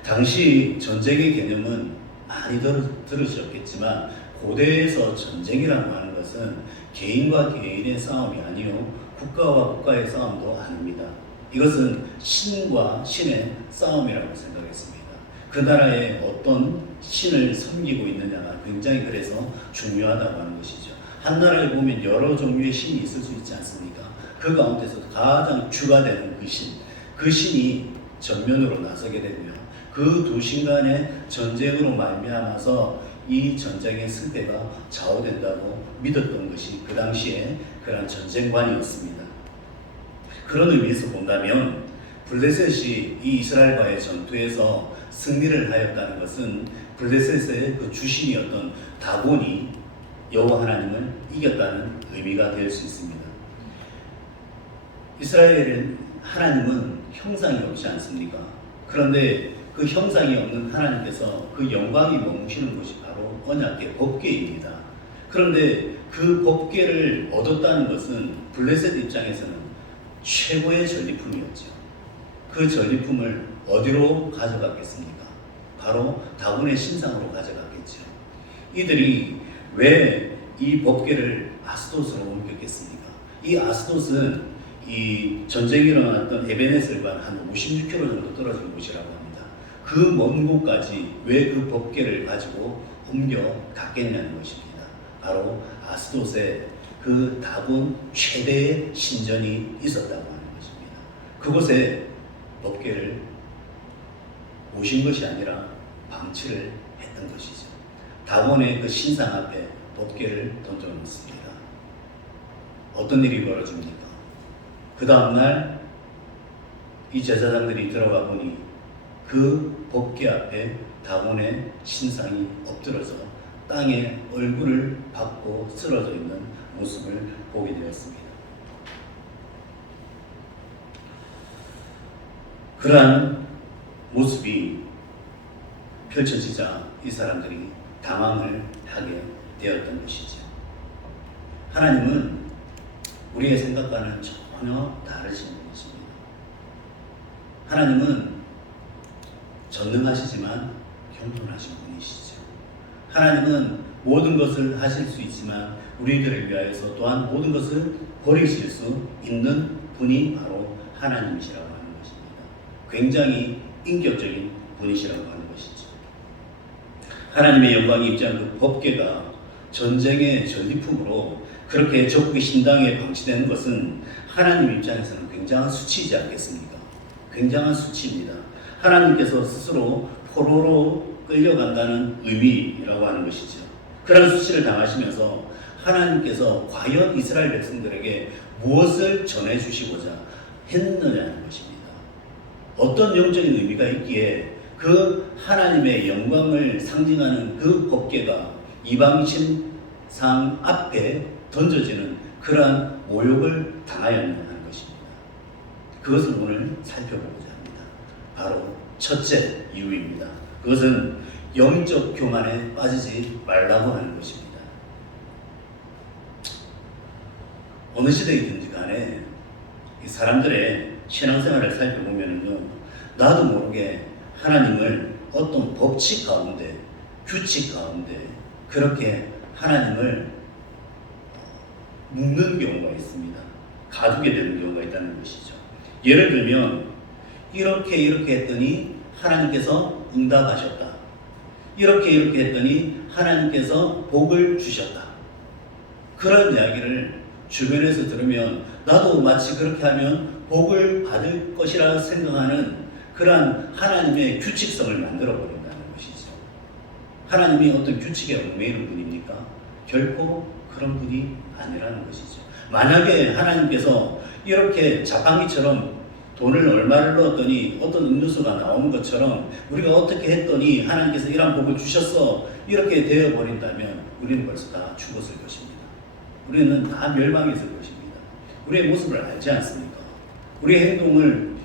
당시 전쟁의 개념은 많이 들으셨겠지만 고대에서 전쟁이라고 하는 것은 개인과 개인의 싸움이 아니요 국가와 국가의 싸움도 아닙니다. 이것은 신과 신의 싸움이라고 생각했습니다. 그 나라에 어떤 신을 섬기고 있느냐가 굉장히 그래서 중요하다고 하는 것이죠. 한 나라에 보면 여러 종류의 신이 있을 수 있지 않습니까? 그 가운데서 가장 주가 되는 그 신이 전면으로 나서게 되면 그 두 신 간의 전쟁으로 말미암아서 이 전쟁의 승패가 좌우된다고 믿었던 것이 그 당시에 그런 전쟁관이었습니다. 그런 의미에서 본다면 블레셋이 이 이스라엘과의 전투에서 승리를 하였다는 것은 블레셋의 그 주신이었던 다곤이 여호와 하나님을 이겼다는 의미가 될 수 있습니다. 이스라엘은 하나님은 형상이 없지 않습니까? 그런데 그 형상이 없는 하나님께서 그 영광이 머무시는 곳이 바로 언약궤 법궤입니다. 그런데 그 법궤를 얻었다는 것은 블레셋 입장에서는 최고의 전리품이었죠. 그 전리품을 어디로 가져갔겠습니까? 바로 다곤의 신상으로 가져갔겠죠. 이들이 왜 이 법궤를 아스돗으로 옮겼겠습니까? 이 아스돗은 이 전쟁이 일어났던 에베네셀과 한 56km 정도 떨어진 곳이라고 합니다. 그 먼 곳까지 왜 그 법궤를 가지고 옮겨갔겠냐는 것입니다. 바로 아스돗에 그 다곤 최대의 신전이 있었다고 하는 것입니다. 그곳에 법궤를 모신 것이 아니라 방치를 했던 것이죠. 다곤의 그 신상 앞에 법궤를 던져놓습니다. 어떤 일이 벌어집니까? 그 다음날 이 제사장들이 들어가 보니 그 법궤 앞에 다곤의 신상이 엎드려서 땅에 얼굴을 박고 쓰러져 있는 모습을 보게 되었습니다. 그러한 모습이 펼쳐지자 이 사람들이 당황을 하게 되었던 것이죠. 하나님은 우리의 생각과는 전혀 다르신 분이십니다. 하나님은 전능하시지만 겸손하신 분이시죠. 하나님은 모든 것을 하실 수 있지만 우리들을 위하여서 또한 모든 것을 버리실 수 있는 분이 바로 하나님이시라고 하는 것입니다. 굉장히 인격적인 분이시라고 하는 것이죠. 하나님의 영광이 입장한 그 법궤가 전쟁의 전리품으로 그렇게 적국의 신당에 방치되는 것은 하나님 입장에서는 굉장한 수치이지 않겠습니까? 굉장한 수치입니다. 하나님께서 스스로 포로로 끌려간다는 의미라고 하는 것이죠. 그런 수치를 당하시면서 하나님께서 과연 이스라엘 백성들에게 무엇을 전해주시고자 했느냐는 것입니다. 어떤 영적인 의미가 있기에 그 하나님의 영광을 상징하는 그 법궤가 이방신상 앞에 던져지는 그러한 모욕을 당하였느냐는 것입니다. 그것을 오늘 살펴보고자 합니다. 바로 첫째 이유입니다. 그것은 영적 교만에 빠지지 말라고 하는 것입니다. 어느 시대이든지 간에 이 사람들의 신앙생활을 살펴보면요, 나도 모르게 하나님을 어떤 법칙 가운데, 규칙 가운데 그렇게 하나님을 묶는 경우가 있습니다. 가두게 되는 경우가 있다는 것이죠. 예를 들면 이렇게 했더니 하나님께서 응답하셨다. 이렇게 했더니 하나님께서 복을 주셨다. 그런 이야기를 주변에서 들으면 나도 마치 그렇게 하면 복을 받을 것이라 생각하는 그러한 하나님의 규칙성을 만들어 버린다는 것이죠. 하나님이 어떤 규칙에 얽매이는 분입니까? 결코 그런 분이 아니라는 것이죠. 만약에 하나님께서 이렇게 자판기처럼 돈을 얼마를 넣었더니 어떤 음료수가 나오는 것처럼 우리가 어떻게 했더니 하나님께서 이런 복을 주셨어, 이렇게 되어버린다면 우리는 벌써 다 죽었을 것입니다. 우리는 다 멸망했을 것입니다. 우리의 모습을 알지 않습니까? 우리의 행동을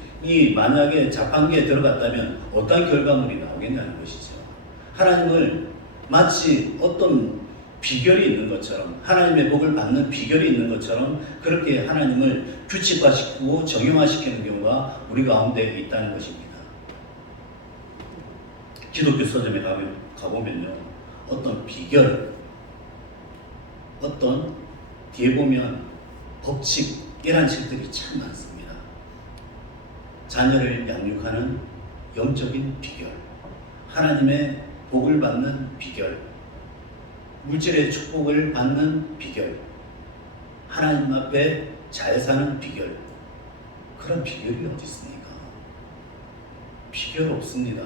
만약에 자판기에 들어갔다면 어떤 결과물이 나오겠냐는 것이죠. 하나님을 마치 어떤 비결이 있는 것처럼, 하나님의 복을 받는 비결이 있는 것처럼 그렇게 하나님을 규칙화시키고 정형화시키는 경우가 우리 가운데 있다는 것입니다. 기독교 서점에 가보면요, 어떤 비결, 어떤 뒤에 보면 법칙, 이런 책들이 참 많습니다. 자녀를 양육하는 영적인 비결, 하나님의 복을 받는 비결, 물질의 축복을 받는 비결, 하나님 앞에 잘 사는 비결, 그런 비결이 어디 있습니까? 비결 없습니다.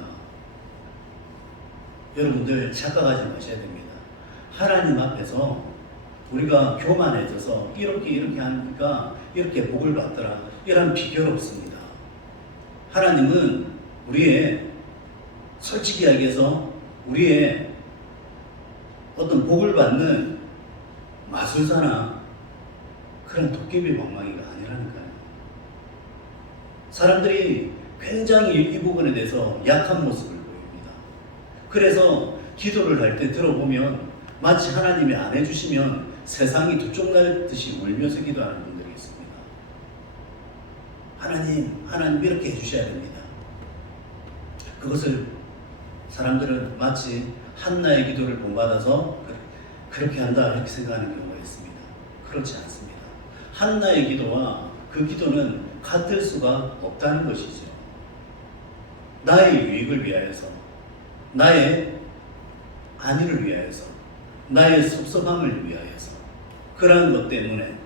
여러분들 착각하지 마셔야 됩니다. 하나님 앞에서 우리가 교만해져서 이렇게 하니까 이렇게 복을 받더라, 이런 비결 없습니다. 하나님은 우리의 솔직히 이야기해서 우리의 어떤 복을 받는 마술사나 그런 도깨비 방망이가 아니라니까요. 사람들이 굉장히 이 부분에 대해서 약한 모습을 보입니다. 그래서 기도를 할 때 들어보면 마치 하나님이 안 해주시면 세상이 두쪽 날듯이 울면서 기도하는 분들이 있습니다. 하나님 이렇게 해주셔야 됩니다. 그것을 사람들은 마치 한나의 기도를 본받아서 그렇게 한다 이렇게 생각하는 경우가 있습니다. 그렇지 않습니다. 한나의 기도와 그 기도는 같을 수가 없다는 것이죠. 나의 유익을 위하여서, 나의 안위를 위하여서, 나의 섭섭함을 위하여서, 그러한 것 때문에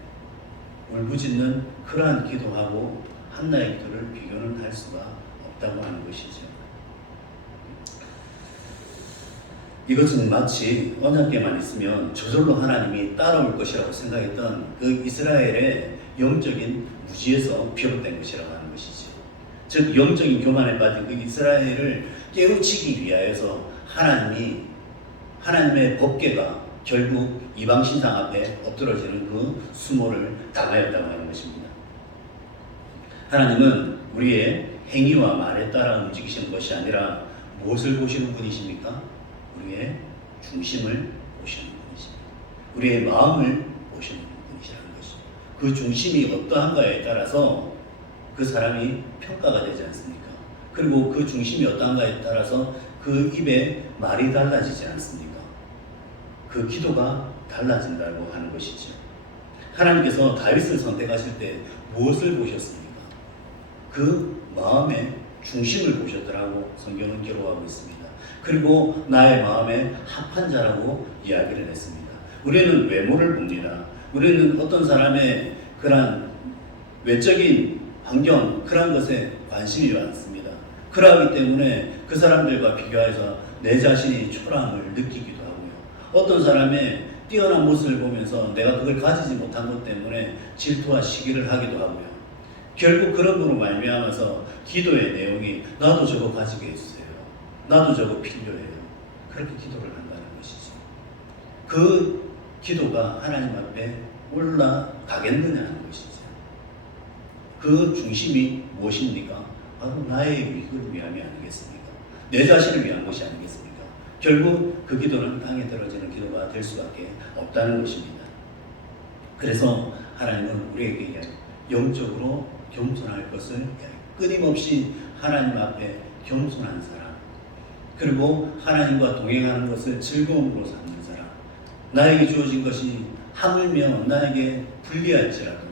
울부짖는 그러한 기도하고 한나의 기도를 비교는 할 수가 없다고 하는 것이죠. 이것은 마치 언약궤만 있으면 저절로 하나님이 따라올 것이라고 생각했던 그 이스라엘의 영적인 무지에서 비롯된 것이라고 하는 것이죠. 즉 영적인 교만에 빠진 그 이스라엘을 깨우치기 위하여서 하나님의 법궤가 결국 이방 신상 앞에 엎드러지는 그 수모를 당하였다고 하는 것입니다. 하나님은 우리의 행위와 말에 따라 움직이시는 것이 아니라 무엇을 보시는 분이십니까? 우리의 중심을 보시는 분이십니다. 우리의 마음을 보시는 분이시라는 것이죠. 그 중심이 어떠한가에 따라서 그 사람이 평가가 되지 않습니까? 그리고 그 중심이 어떠한가에 따라서 그 입에 말이 달라지지 않습니까? 그 기도가 달라진다고 하는 것이죠. 하나님께서 다윗을 선택하실 때 무엇을 보셨습니까? 그 마음의 중심을 보셨더라고 성경은 기록하고 있습니다. 그리고 나의 마음에 합한 자라고 이야기를 했습니다. 우리는 외모를 봅니다. 우리는 어떤 사람의 그러한 외적인 환경, 그런 것에 관심이 많습니다. 그러하기 때문에 그 사람들과 비교해서 내 자신이 초라함을 느끼기도 하고요. 어떤 사람의 뛰어난 모습을 보면서 내가 그걸 가지지 못한 것 때문에 질투와 시기를 하기도 하고요. 결국 그런 거로 말미암아서 기도의 내용이 나도 저거 가지게 해주세요. 나도 저거 필요해요. 그렇게 기도를 한다는 것이죠. 그 기도가 하나님 앞에 올라가겠느냐는 것이죠. 그 중심이 무엇입니까? 바로 나의 유익을 위함이 아니겠습니까? 내 자신을 위한 것이 아니겠습니까? 결국 그 기도는 땅에 떨어지는 기도가 될 수밖에 없다는 것입니다. 그래서 하나님은 우리에게 영적으로 겸손할 것을 끊임없이 하나님 앞에 겸손한 사람, 그리고 하나님과 동행하는 것을 즐거움으로 삼는 사람, 나에게 주어진 것이 하물며 나에게 불리할지라도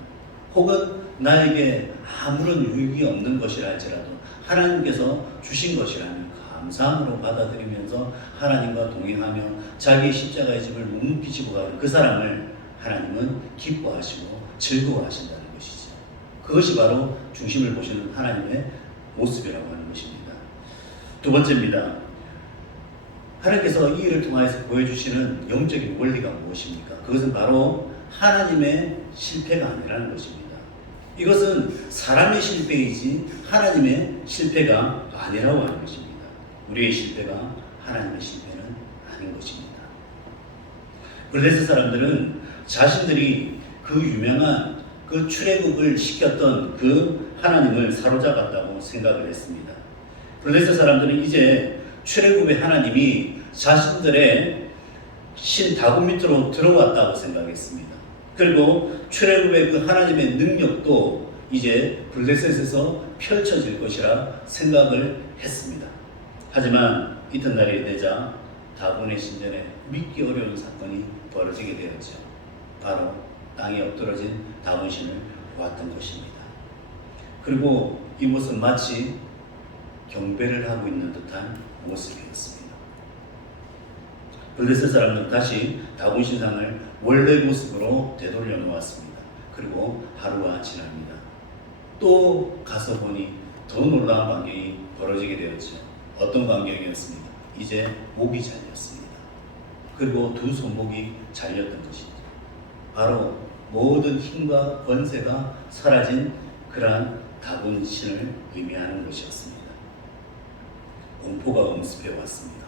혹은 나에게 아무런 유익이 없는 것이라 할지라도 하나님께서 주신 것이라면 감사함으로 받아들이면서 하나님과 동행하며 자기 십자가의 짐을 묵묵히 지고 가는 그 사람을 하나님은 기뻐하시고 즐거워하신다는 것이죠. 그것이 바로 중심을 보시는 하나님의 모습이라고 하는 것입니다. 두 번째입니다. 하나님께서 이 일을 통하여서 보여주시는 영적인 원리가 무엇입니까? 그것은 바로 하나님의 실패가 아니라는 것입니다. 이것은 사람의 실패이지 하나님의 실패가 아니라고 하는 것입니다. 우리의 실패가 하나님의 실패는 아닌 것입니다. 블레셋 사람들은 자신들이 그 유명한 그 출애굽을 시켰던 그 하나님을 사로잡았다고 생각을 했습니다. 블레셋 사람들은 이제 출애굽의 하나님이 자신들의 신 다곤 밑으로 들어왔다고 생각했습니다. 그리고 출애굽의 그 하나님의 능력도 이제 블레셋에서 펼쳐질 것이라 생각을 했습니다. 하지만 이튿날이 되자 다곤의 신전에 믿기 어려운 사건이 벌어지게 되었죠. 바로 땅에 엎드러진 다곤 신을 보았던 것입니다. 그리고 이 모습은 마치 경배를 하고 있는 듯한 모습이었습니다. 블레셋 사람은 다시 다곤 신상을 원래 모습으로 되돌려 놓았습니다. 그리고 하루가 지납니다. 또 가서 보니 더 놀라운 광경이 벌어지게 되었죠. 어떤 광경이었습니까? 이제 목이 잘렸습니다. 그리고 두 손목이 잘렸던 것이죠. 바로 모든 힘과 권세가 사라진 그러한 다분신을 의미하는 것이었습니다. 공포가 엄습해 왔습니다.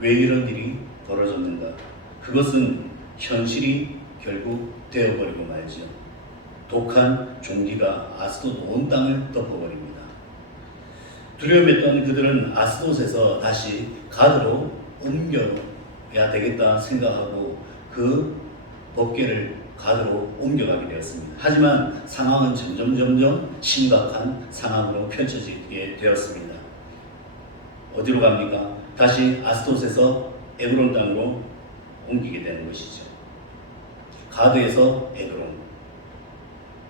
왜 이런 일이 벌어졌는가? 그것은 현실이 결국 되어버리고 말죠. 독한 종기가 아스돗 온 땅을 덮어버립니다. 두려움했던 그들은 아스돗에서 다시 가드로 옮겨야 되겠다 생각하고 그 법궤를 가드로 옮겨가게 되었습니다. 하지만 상황은 점점 심각한 상황으로 펼쳐지게 되었습니다. 어디로 갑니까? 다시 아스돗에서 에그론 땅으로 옮기게 되는 것이죠. 가드에서 에그론.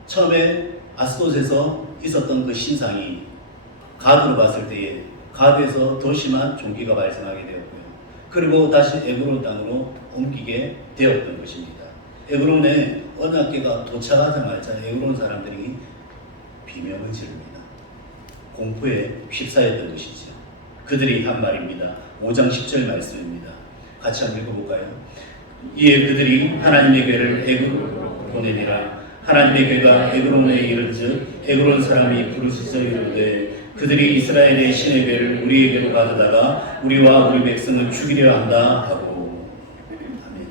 처음에 아스돗에서 있었던 그 신상이 가드로 봤을 때에 가드에서 더 심한 종기가 발생하게 되었고요. 그리고 다시 에그론 땅으로 옮기게 되었던 것입니다. 에그론에 언약궤가 도착하자마자 에그론 사람들이 비명을 지릅니다. 공포에 휩싸였던 것이죠. 그들이 한 말입니다. 5장 10절 말씀입니다. 같이 한번 읽어볼까요? 이에 그들이 하나님의 궤를 에그론으로 보내니라. 하나님의 궤가 에그론에 이른즉 에그론 사람이 부르짖어 이르되 그들이 이스라엘의 신의 궤를 우리에게로 가져다가 우리와 우리 백성을 죽이려 한다 하고. 아멘.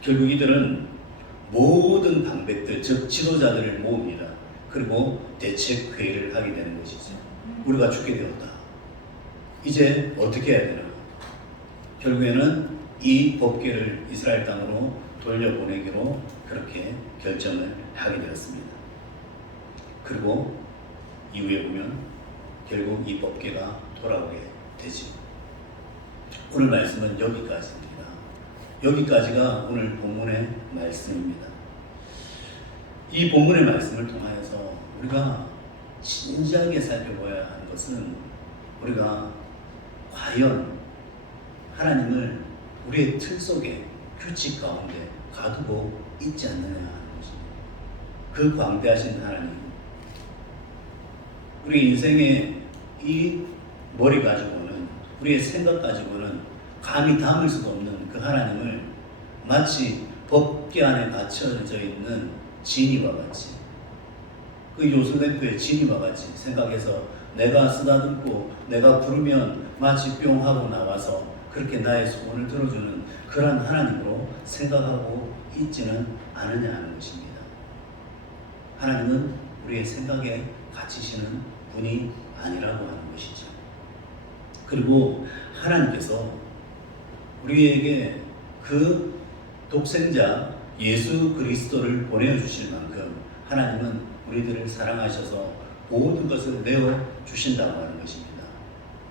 결국 이들은 모든 방백들, 즉 지도자들을 모읍니다. 그리고 대책 회의를 하게 되는 것이죠. 우리가 죽게 되었다. 이제 어떻게 해야 되나? 결국에는 이 법궤를 이스라엘 땅으로 돌려보내기로 그렇게 결정을 하게 되었습니다. 그리고 이후에 보면 결국 이 법궤가 돌아오게 되지. 오늘 말씀은 여기까지입니다. 여기까지가 오늘 본문의 말씀입니다. 이 본문의 말씀을 통하여서 우리가 진지하게 살펴봐야 하는 것은 우리가 과연 하나님을 우리의 틀 속에 규칙 가운데 가두고 있지 않느냐 하는 것입니다. 그 광대하신 하나님, 우리 인생의 이 머리 가지고는, 우리의 생각 가지고는 감히 담을 수가 없는 그 하나님을 마치 법궤 안에 갇혀져 있는 지니와 같이, 그 요술램프의 지니와 같이 생각해서 내가 쓰다듬고 내가 부르면 마치 뿅 하고 나와서 그렇게 나의 소원을 들어주는 그런 하나님으로 생각하고 있지는 않으냐 하는 것입니다. 하나님은 우리의 생각에 갇히시는 분이 아니라고 하는 것이죠. 그리고 하나님께서 우리에게 그 독생자 예수 그리스도를 보내주실 만큼 하나님은 우리들을 사랑하셔서 모든 것을 내어주신다고 하는 것입니다.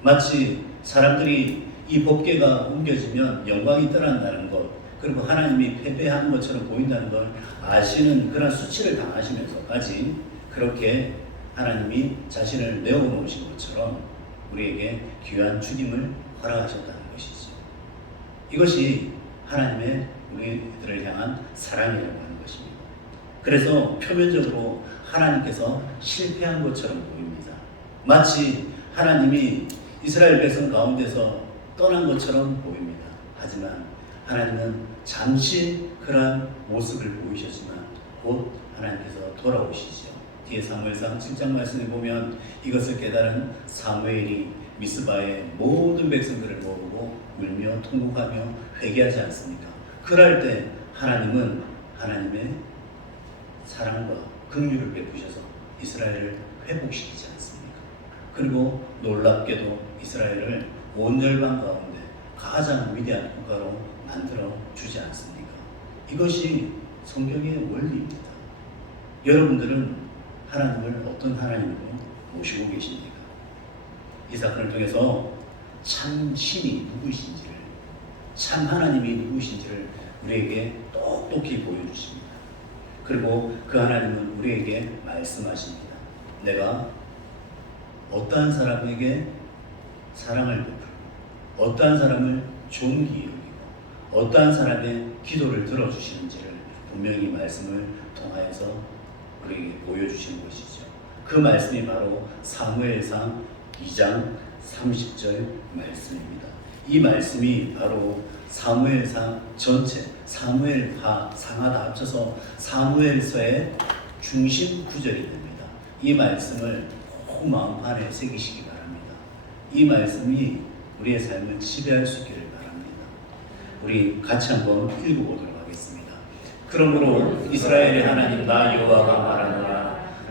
마치 사람들이 이 법궤가 옮겨지면 영광이 떠난다는 것, 그리고 하나님이 패배한 것처럼 보인다는 걸 아시는 그런 수치를 당하시면서까지 그렇게 하나님이 자신을 내어놓으신 것처럼 우리에게 귀한 죽임을 허락하셨다는 것이죠. 이것이 하나님의 우리들을 향한 사랑이라고 하는 것입니다. 그래서 표면적으로 하나님께서 실패한 것처럼 보입니다. 마치 하나님이 이스라엘 백성 가운데서 떠난 것처럼 보입니다. 하지만 하나님은 잠시 그러한 모습을 보이셨지만 곧 하나님께서 돌아오시죠. 뒤에 사무엘상 7장 말씀에 보면 이것을 깨달은 사무엘이 미스바의 모든 백성들을 모으고 울며 통곡하며 회개하지 않습니까? 그럴 때 하나님은 하나님의 사랑과 긍휼을 베푸셔서 이스라엘을 회복시키지 않습니까? 그리고 놀랍게도 이스라엘을 온 열방 가운데 가장 위대한 국가로 만들어 주지 않습니까? 이것이 성경의 원리입니다. 여러분들은 하나님을 어떤 하나님으로 모시고 계십니까? 이 사건을 통해서 참 신이 누구이신지를, 참 하나님이 누구이신지를 우리에게 똑똑히 보여주십니다. 그리고 그 하나님은 우리에게 말씀하십니다. 내가 어떠한 사람에게 사랑을 베풀고 어떠한 사람을 존귀히 여기고 어떠한 사람의 기도를 들어주시는지를 분명히 말씀을 통하여서 우리에게 보여주시는 것이죠. 그 말씀이 바로 사무엘상 2장 30절 말씀입니다. 이 말씀이 바로 사무엘상 전체, 사무엘하, 상하 다 합쳐서 사무엘서의 중심 구절이 됩니다. 이 말씀을 꼭 마음판에 새기시기 바랍니다. 이 말씀이 우리의 삶을 지배할 수 있기를 바랍니다. 우리 같이 한번 읽어보도록 하겠습니다. 그러므로 이스라엘의 하나님 나 여호와가 말하노라.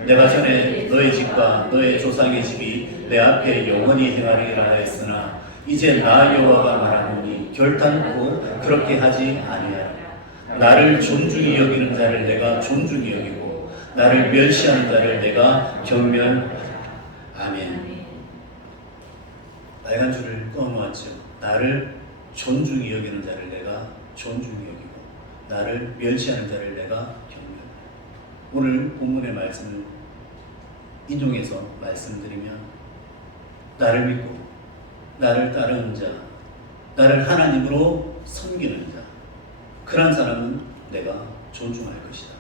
내가 전에 너의 집과 너의 조상의 집이 내 앞에 영원히 행하리라 하였으나 이제 나 여호와가 말하노니 결단코 그렇게 하지 아니하라. 나를 존중히 여기는 자를 내가 존중히 여기고 나를 멸시하는 자를 내가 경멸. 아멘. 빨간 줄을 꺼놓았죠. 나를 존중히 여기는 자를 내가 존중히 여기고 나를 멸시하는 자를 내가 경멸. 오늘 본문의 말씀을 인용해서 말씀드리면 나를 믿고 나를 따르는 자, 나를 하나님으로 섬기는 자, 그런 사람은 내가 존중할 것이다.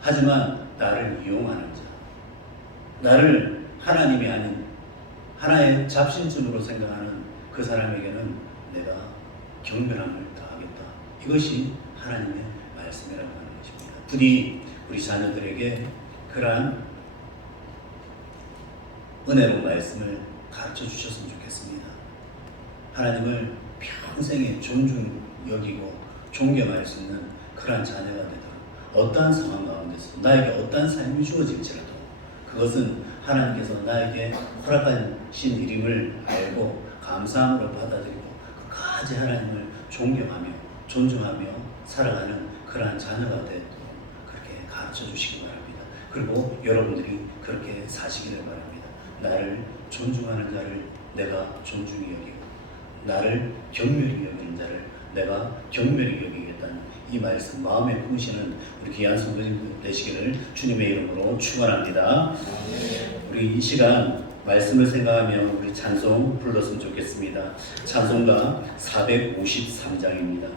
하지만 나를 이용하는 자, 나를 하나님이 아닌 하나의 잡신쯤으로 생각하는 그 사람에게는 내가 경멸함을 다하겠다. 이것이 하나님의 말씀이라고 하는 것입니다. 부디 우리 자녀들에게 그러한 은혜로운 말씀을 가르쳐 주셨으면 좋겠습니다. 하나님을 평생에 존중 여기고 존경할 수 있는 그러한 자녀가 되도록 어떠한 상황 가운데서 나에게 어떠한 삶이 주어질지라도 그것은 하나님께서 나에게 허락하신 일임을 알고 감사함으로 받아들이고 끝까지 하나님을 존경하며 존중하며 살아가는 그러한 자녀가 되도록 그렇게 가르쳐 주시기 바랍니다. 그리고 여러분들이 그렇게 사시기를 바랍니다. 나를 존중하는 자를 내가 존중히 여기고 나를 경멸히 여기는 자를 내가 경멸히 여기겠다는 이 말씀 마음에 품으시는 우리 귀한 성도님들 되시기를 주님의 이름으로 축원합니다. 우리 이 시간 말씀을 생각하며 우리 찬송 불렀으면 좋겠습니다. 찬송가 453장입니다.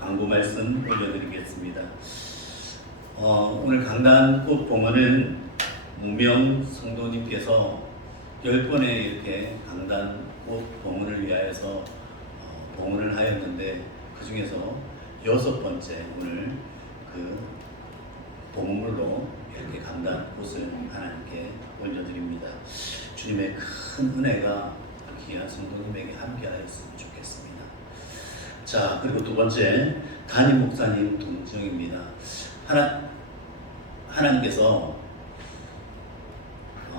광고 말씀 올려드리겠습니다. 오늘 강단 꽃 봉헌은 무명 성도님께서 10번의 이렇게 강단 꽃 봉헌을 위하여서 봉헌을 하였는데 그 중에서 6번째 오늘 그 봉헌물로 이렇게 강단 꽃을 하나님께 올려드립니다. 주님의 큰 은혜가 귀한 성도님에게 함께하였으면 좋겠습니다. 자, 그리고 두 번째 담임 목사님 동정입니다. 하나님께서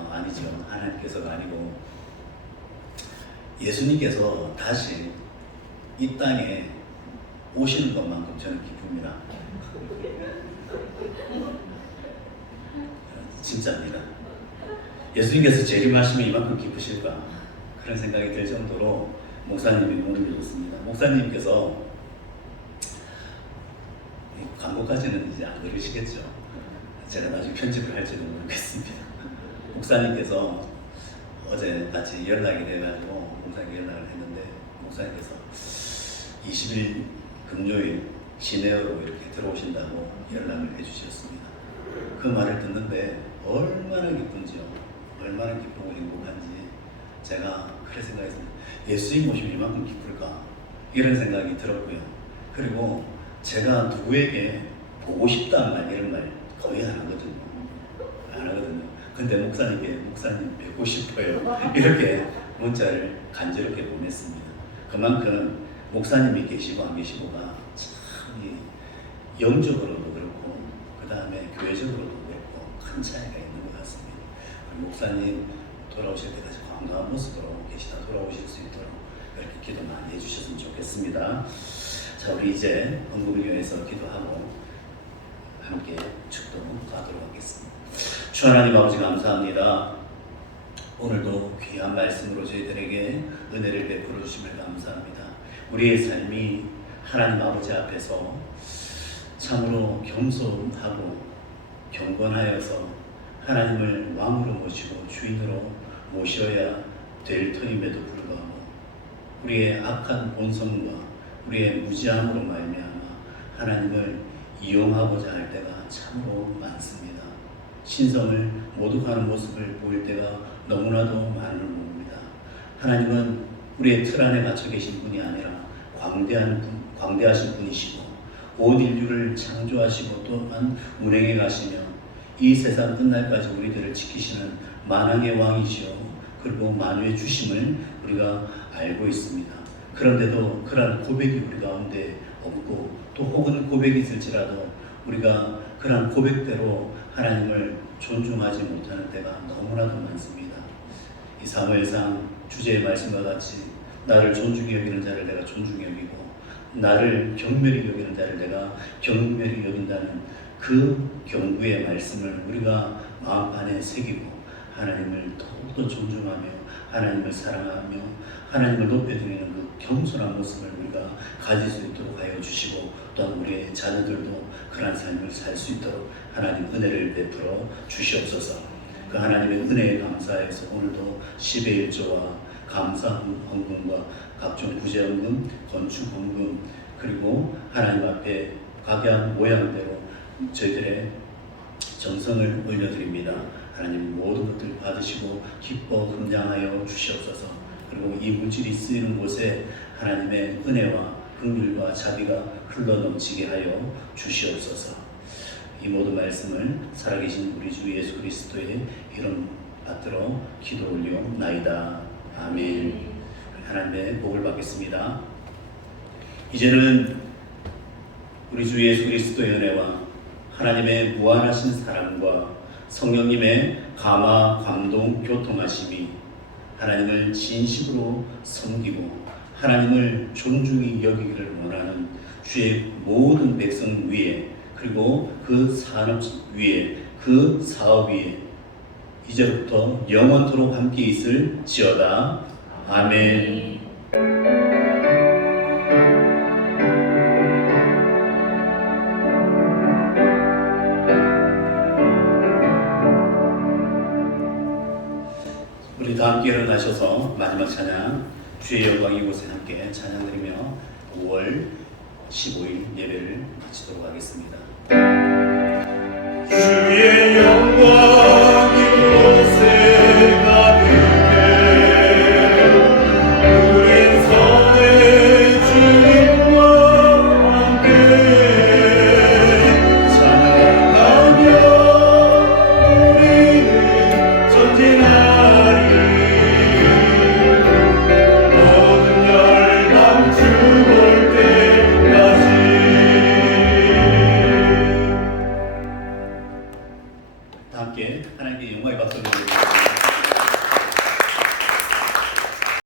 아니죠. 하나님께서가 아니고 예수님께서 다시 이 땅에 오시는 것만큼 저는 기쁩니다. 진짜입니다. 예수님께서 재림하시면 이만큼 기쁘실까? 그런 생각이 들 정도로 목사님이 오늘 오셨습니다. 목사님께서 광고까지는 이제 안 들으시겠죠. 제가 나중에 편집을 할지도 모르겠습니다. 목사님께서 어제 같이 연락이 돼가지고 목사님께 연락을 했는데 목사님께서 20일 금요일 시내어로 이렇게 들어오신다고 연락을 해주셨습니다. 그 말을 듣는데 얼마나 기쁜지요. 얼마나 기쁘고 행복한지 제가 그런 생각했습니다. 예수님 오시면 이만큼 기쁠까? 이런 생각이 들었고요. 그리고 제가 누구에게 보고 싶다는 말 이런 말 거의 안 하거든요. 근데 목사님 뵙고 싶어요. 이렇게 문자를 간절하게 보냈습니다. 그만큼 목사님이 계시고 안 계시고가 참 영적으로도 그렇고 그 다음에 교회적으로도 그렇고 큰 차이가 있는 것 같습니다. 목사님 돌아오실 때까지 건강한 모습으로 계시다 돌아오실 수 있도록 이렇게 기도 많이 해주셨으면 좋겠습니다. 자, 우리 이제 헌금을 위해서 기도하고 함께 축도하도록 하겠습니다. 주 하나님 아버지 감사합니다. 오늘도 귀한 말씀으로 저희들에게 은혜를 베풀어 주심을 감사합니다. 우리의 삶이 하나님 아버지 앞에서 참으로 겸손하고 경건하여서 하나님을 왕으로 모시고 주인으로 모셔야 될 터임에도 불구하고 우리의 악한 본성과 우리의 무지함으로 말미암아 하나님을 이용하고자 할 때가 참으로 많습니다. 신성을 모독하는 모습을 보일 때가 너무나도 많은 겁니다. 하나님은 우리의 틀 안에 갇혀 계신 분이 아니라 광대하신 분이시고 온 인류를 창조하시고 또한 운행해 가시며 이 세상 끝날까지 우리들을 지키시는 만왕의 왕이시오. 그리고 만유의 주심을 우리가 알고 있습니다. 그런데도 그러한 고백이 우리 가운데 없고 또 혹은 고백이 있을지라도 우리가 그러한 고백대로 하나님을 존중하지 못하는 때가 너무나도 많습니다. 이 사무엘상 주제의 말씀과 같이 나를 존중히 여기는 자를 내가 존중히 여기고 나를 경멸히 여기는 자를 내가 경멸히 여긴다는 그 경구의 말씀을 우리가 마음 안에 새기고 하나님을 더욱더 존중하며 하나님을 사랑하며 하나님을 높여드리는 그 겸손한 모습을 우리가 가질 수 있도록 하여 주시고 또한 우리의 자녀들도 그러한 삶을 살 수 있도록 하나님 은혜를 베풀어 주시옵소서. 그 하나님의 은혜에 감사해서 오늘도 10의 1조와 감사 헌금과 각종 구제헌금, 건축헌금 그리고 하나님 앞에 각양 모양대로 저희들의 정성을 올려드립니다. 하나님 모든 것들 받으시고 기뻐 감장하여 주시옵소서. 그리고 이 물질이 쓰이는 곳에 하나님의 은혜와 긍휼과 자비가 흘러넘치게 하여 주시옵소서. 이 모든 말씀을 살아계신 우리 주 예수 그리스도의 이름 받들어 기도 올리옵나이다. 아멘. 하나님의 복을 받겠습니다. 이제는 우리 주 예수 그리스도의 은혜와 하나님의 무한하신 사랑과 성령님의 감화, 감동, 교통하심이 하나님을 진심으로 섬기고 하나님을 존중히 여기기를 원하는 주의 모든 백성 위에 그리고 그 산업 위에 그 사업 위에 이제부터 영원토록 함께 있을지어다. 아멘. 우리 다 함께 일어나셔서 마지막 찬양 주의 영광 이곳에 함께 찬양드리며 5월 15일 예배를 마치도록 하겠습니다. 주의 영광 이곳에 가득해 우린 선의 주님과 함께 찬양하며 우리는 전진하리 모든 열방 주 볼 때 다 함께 하나님께 영광의 박수를 드리겠습니다.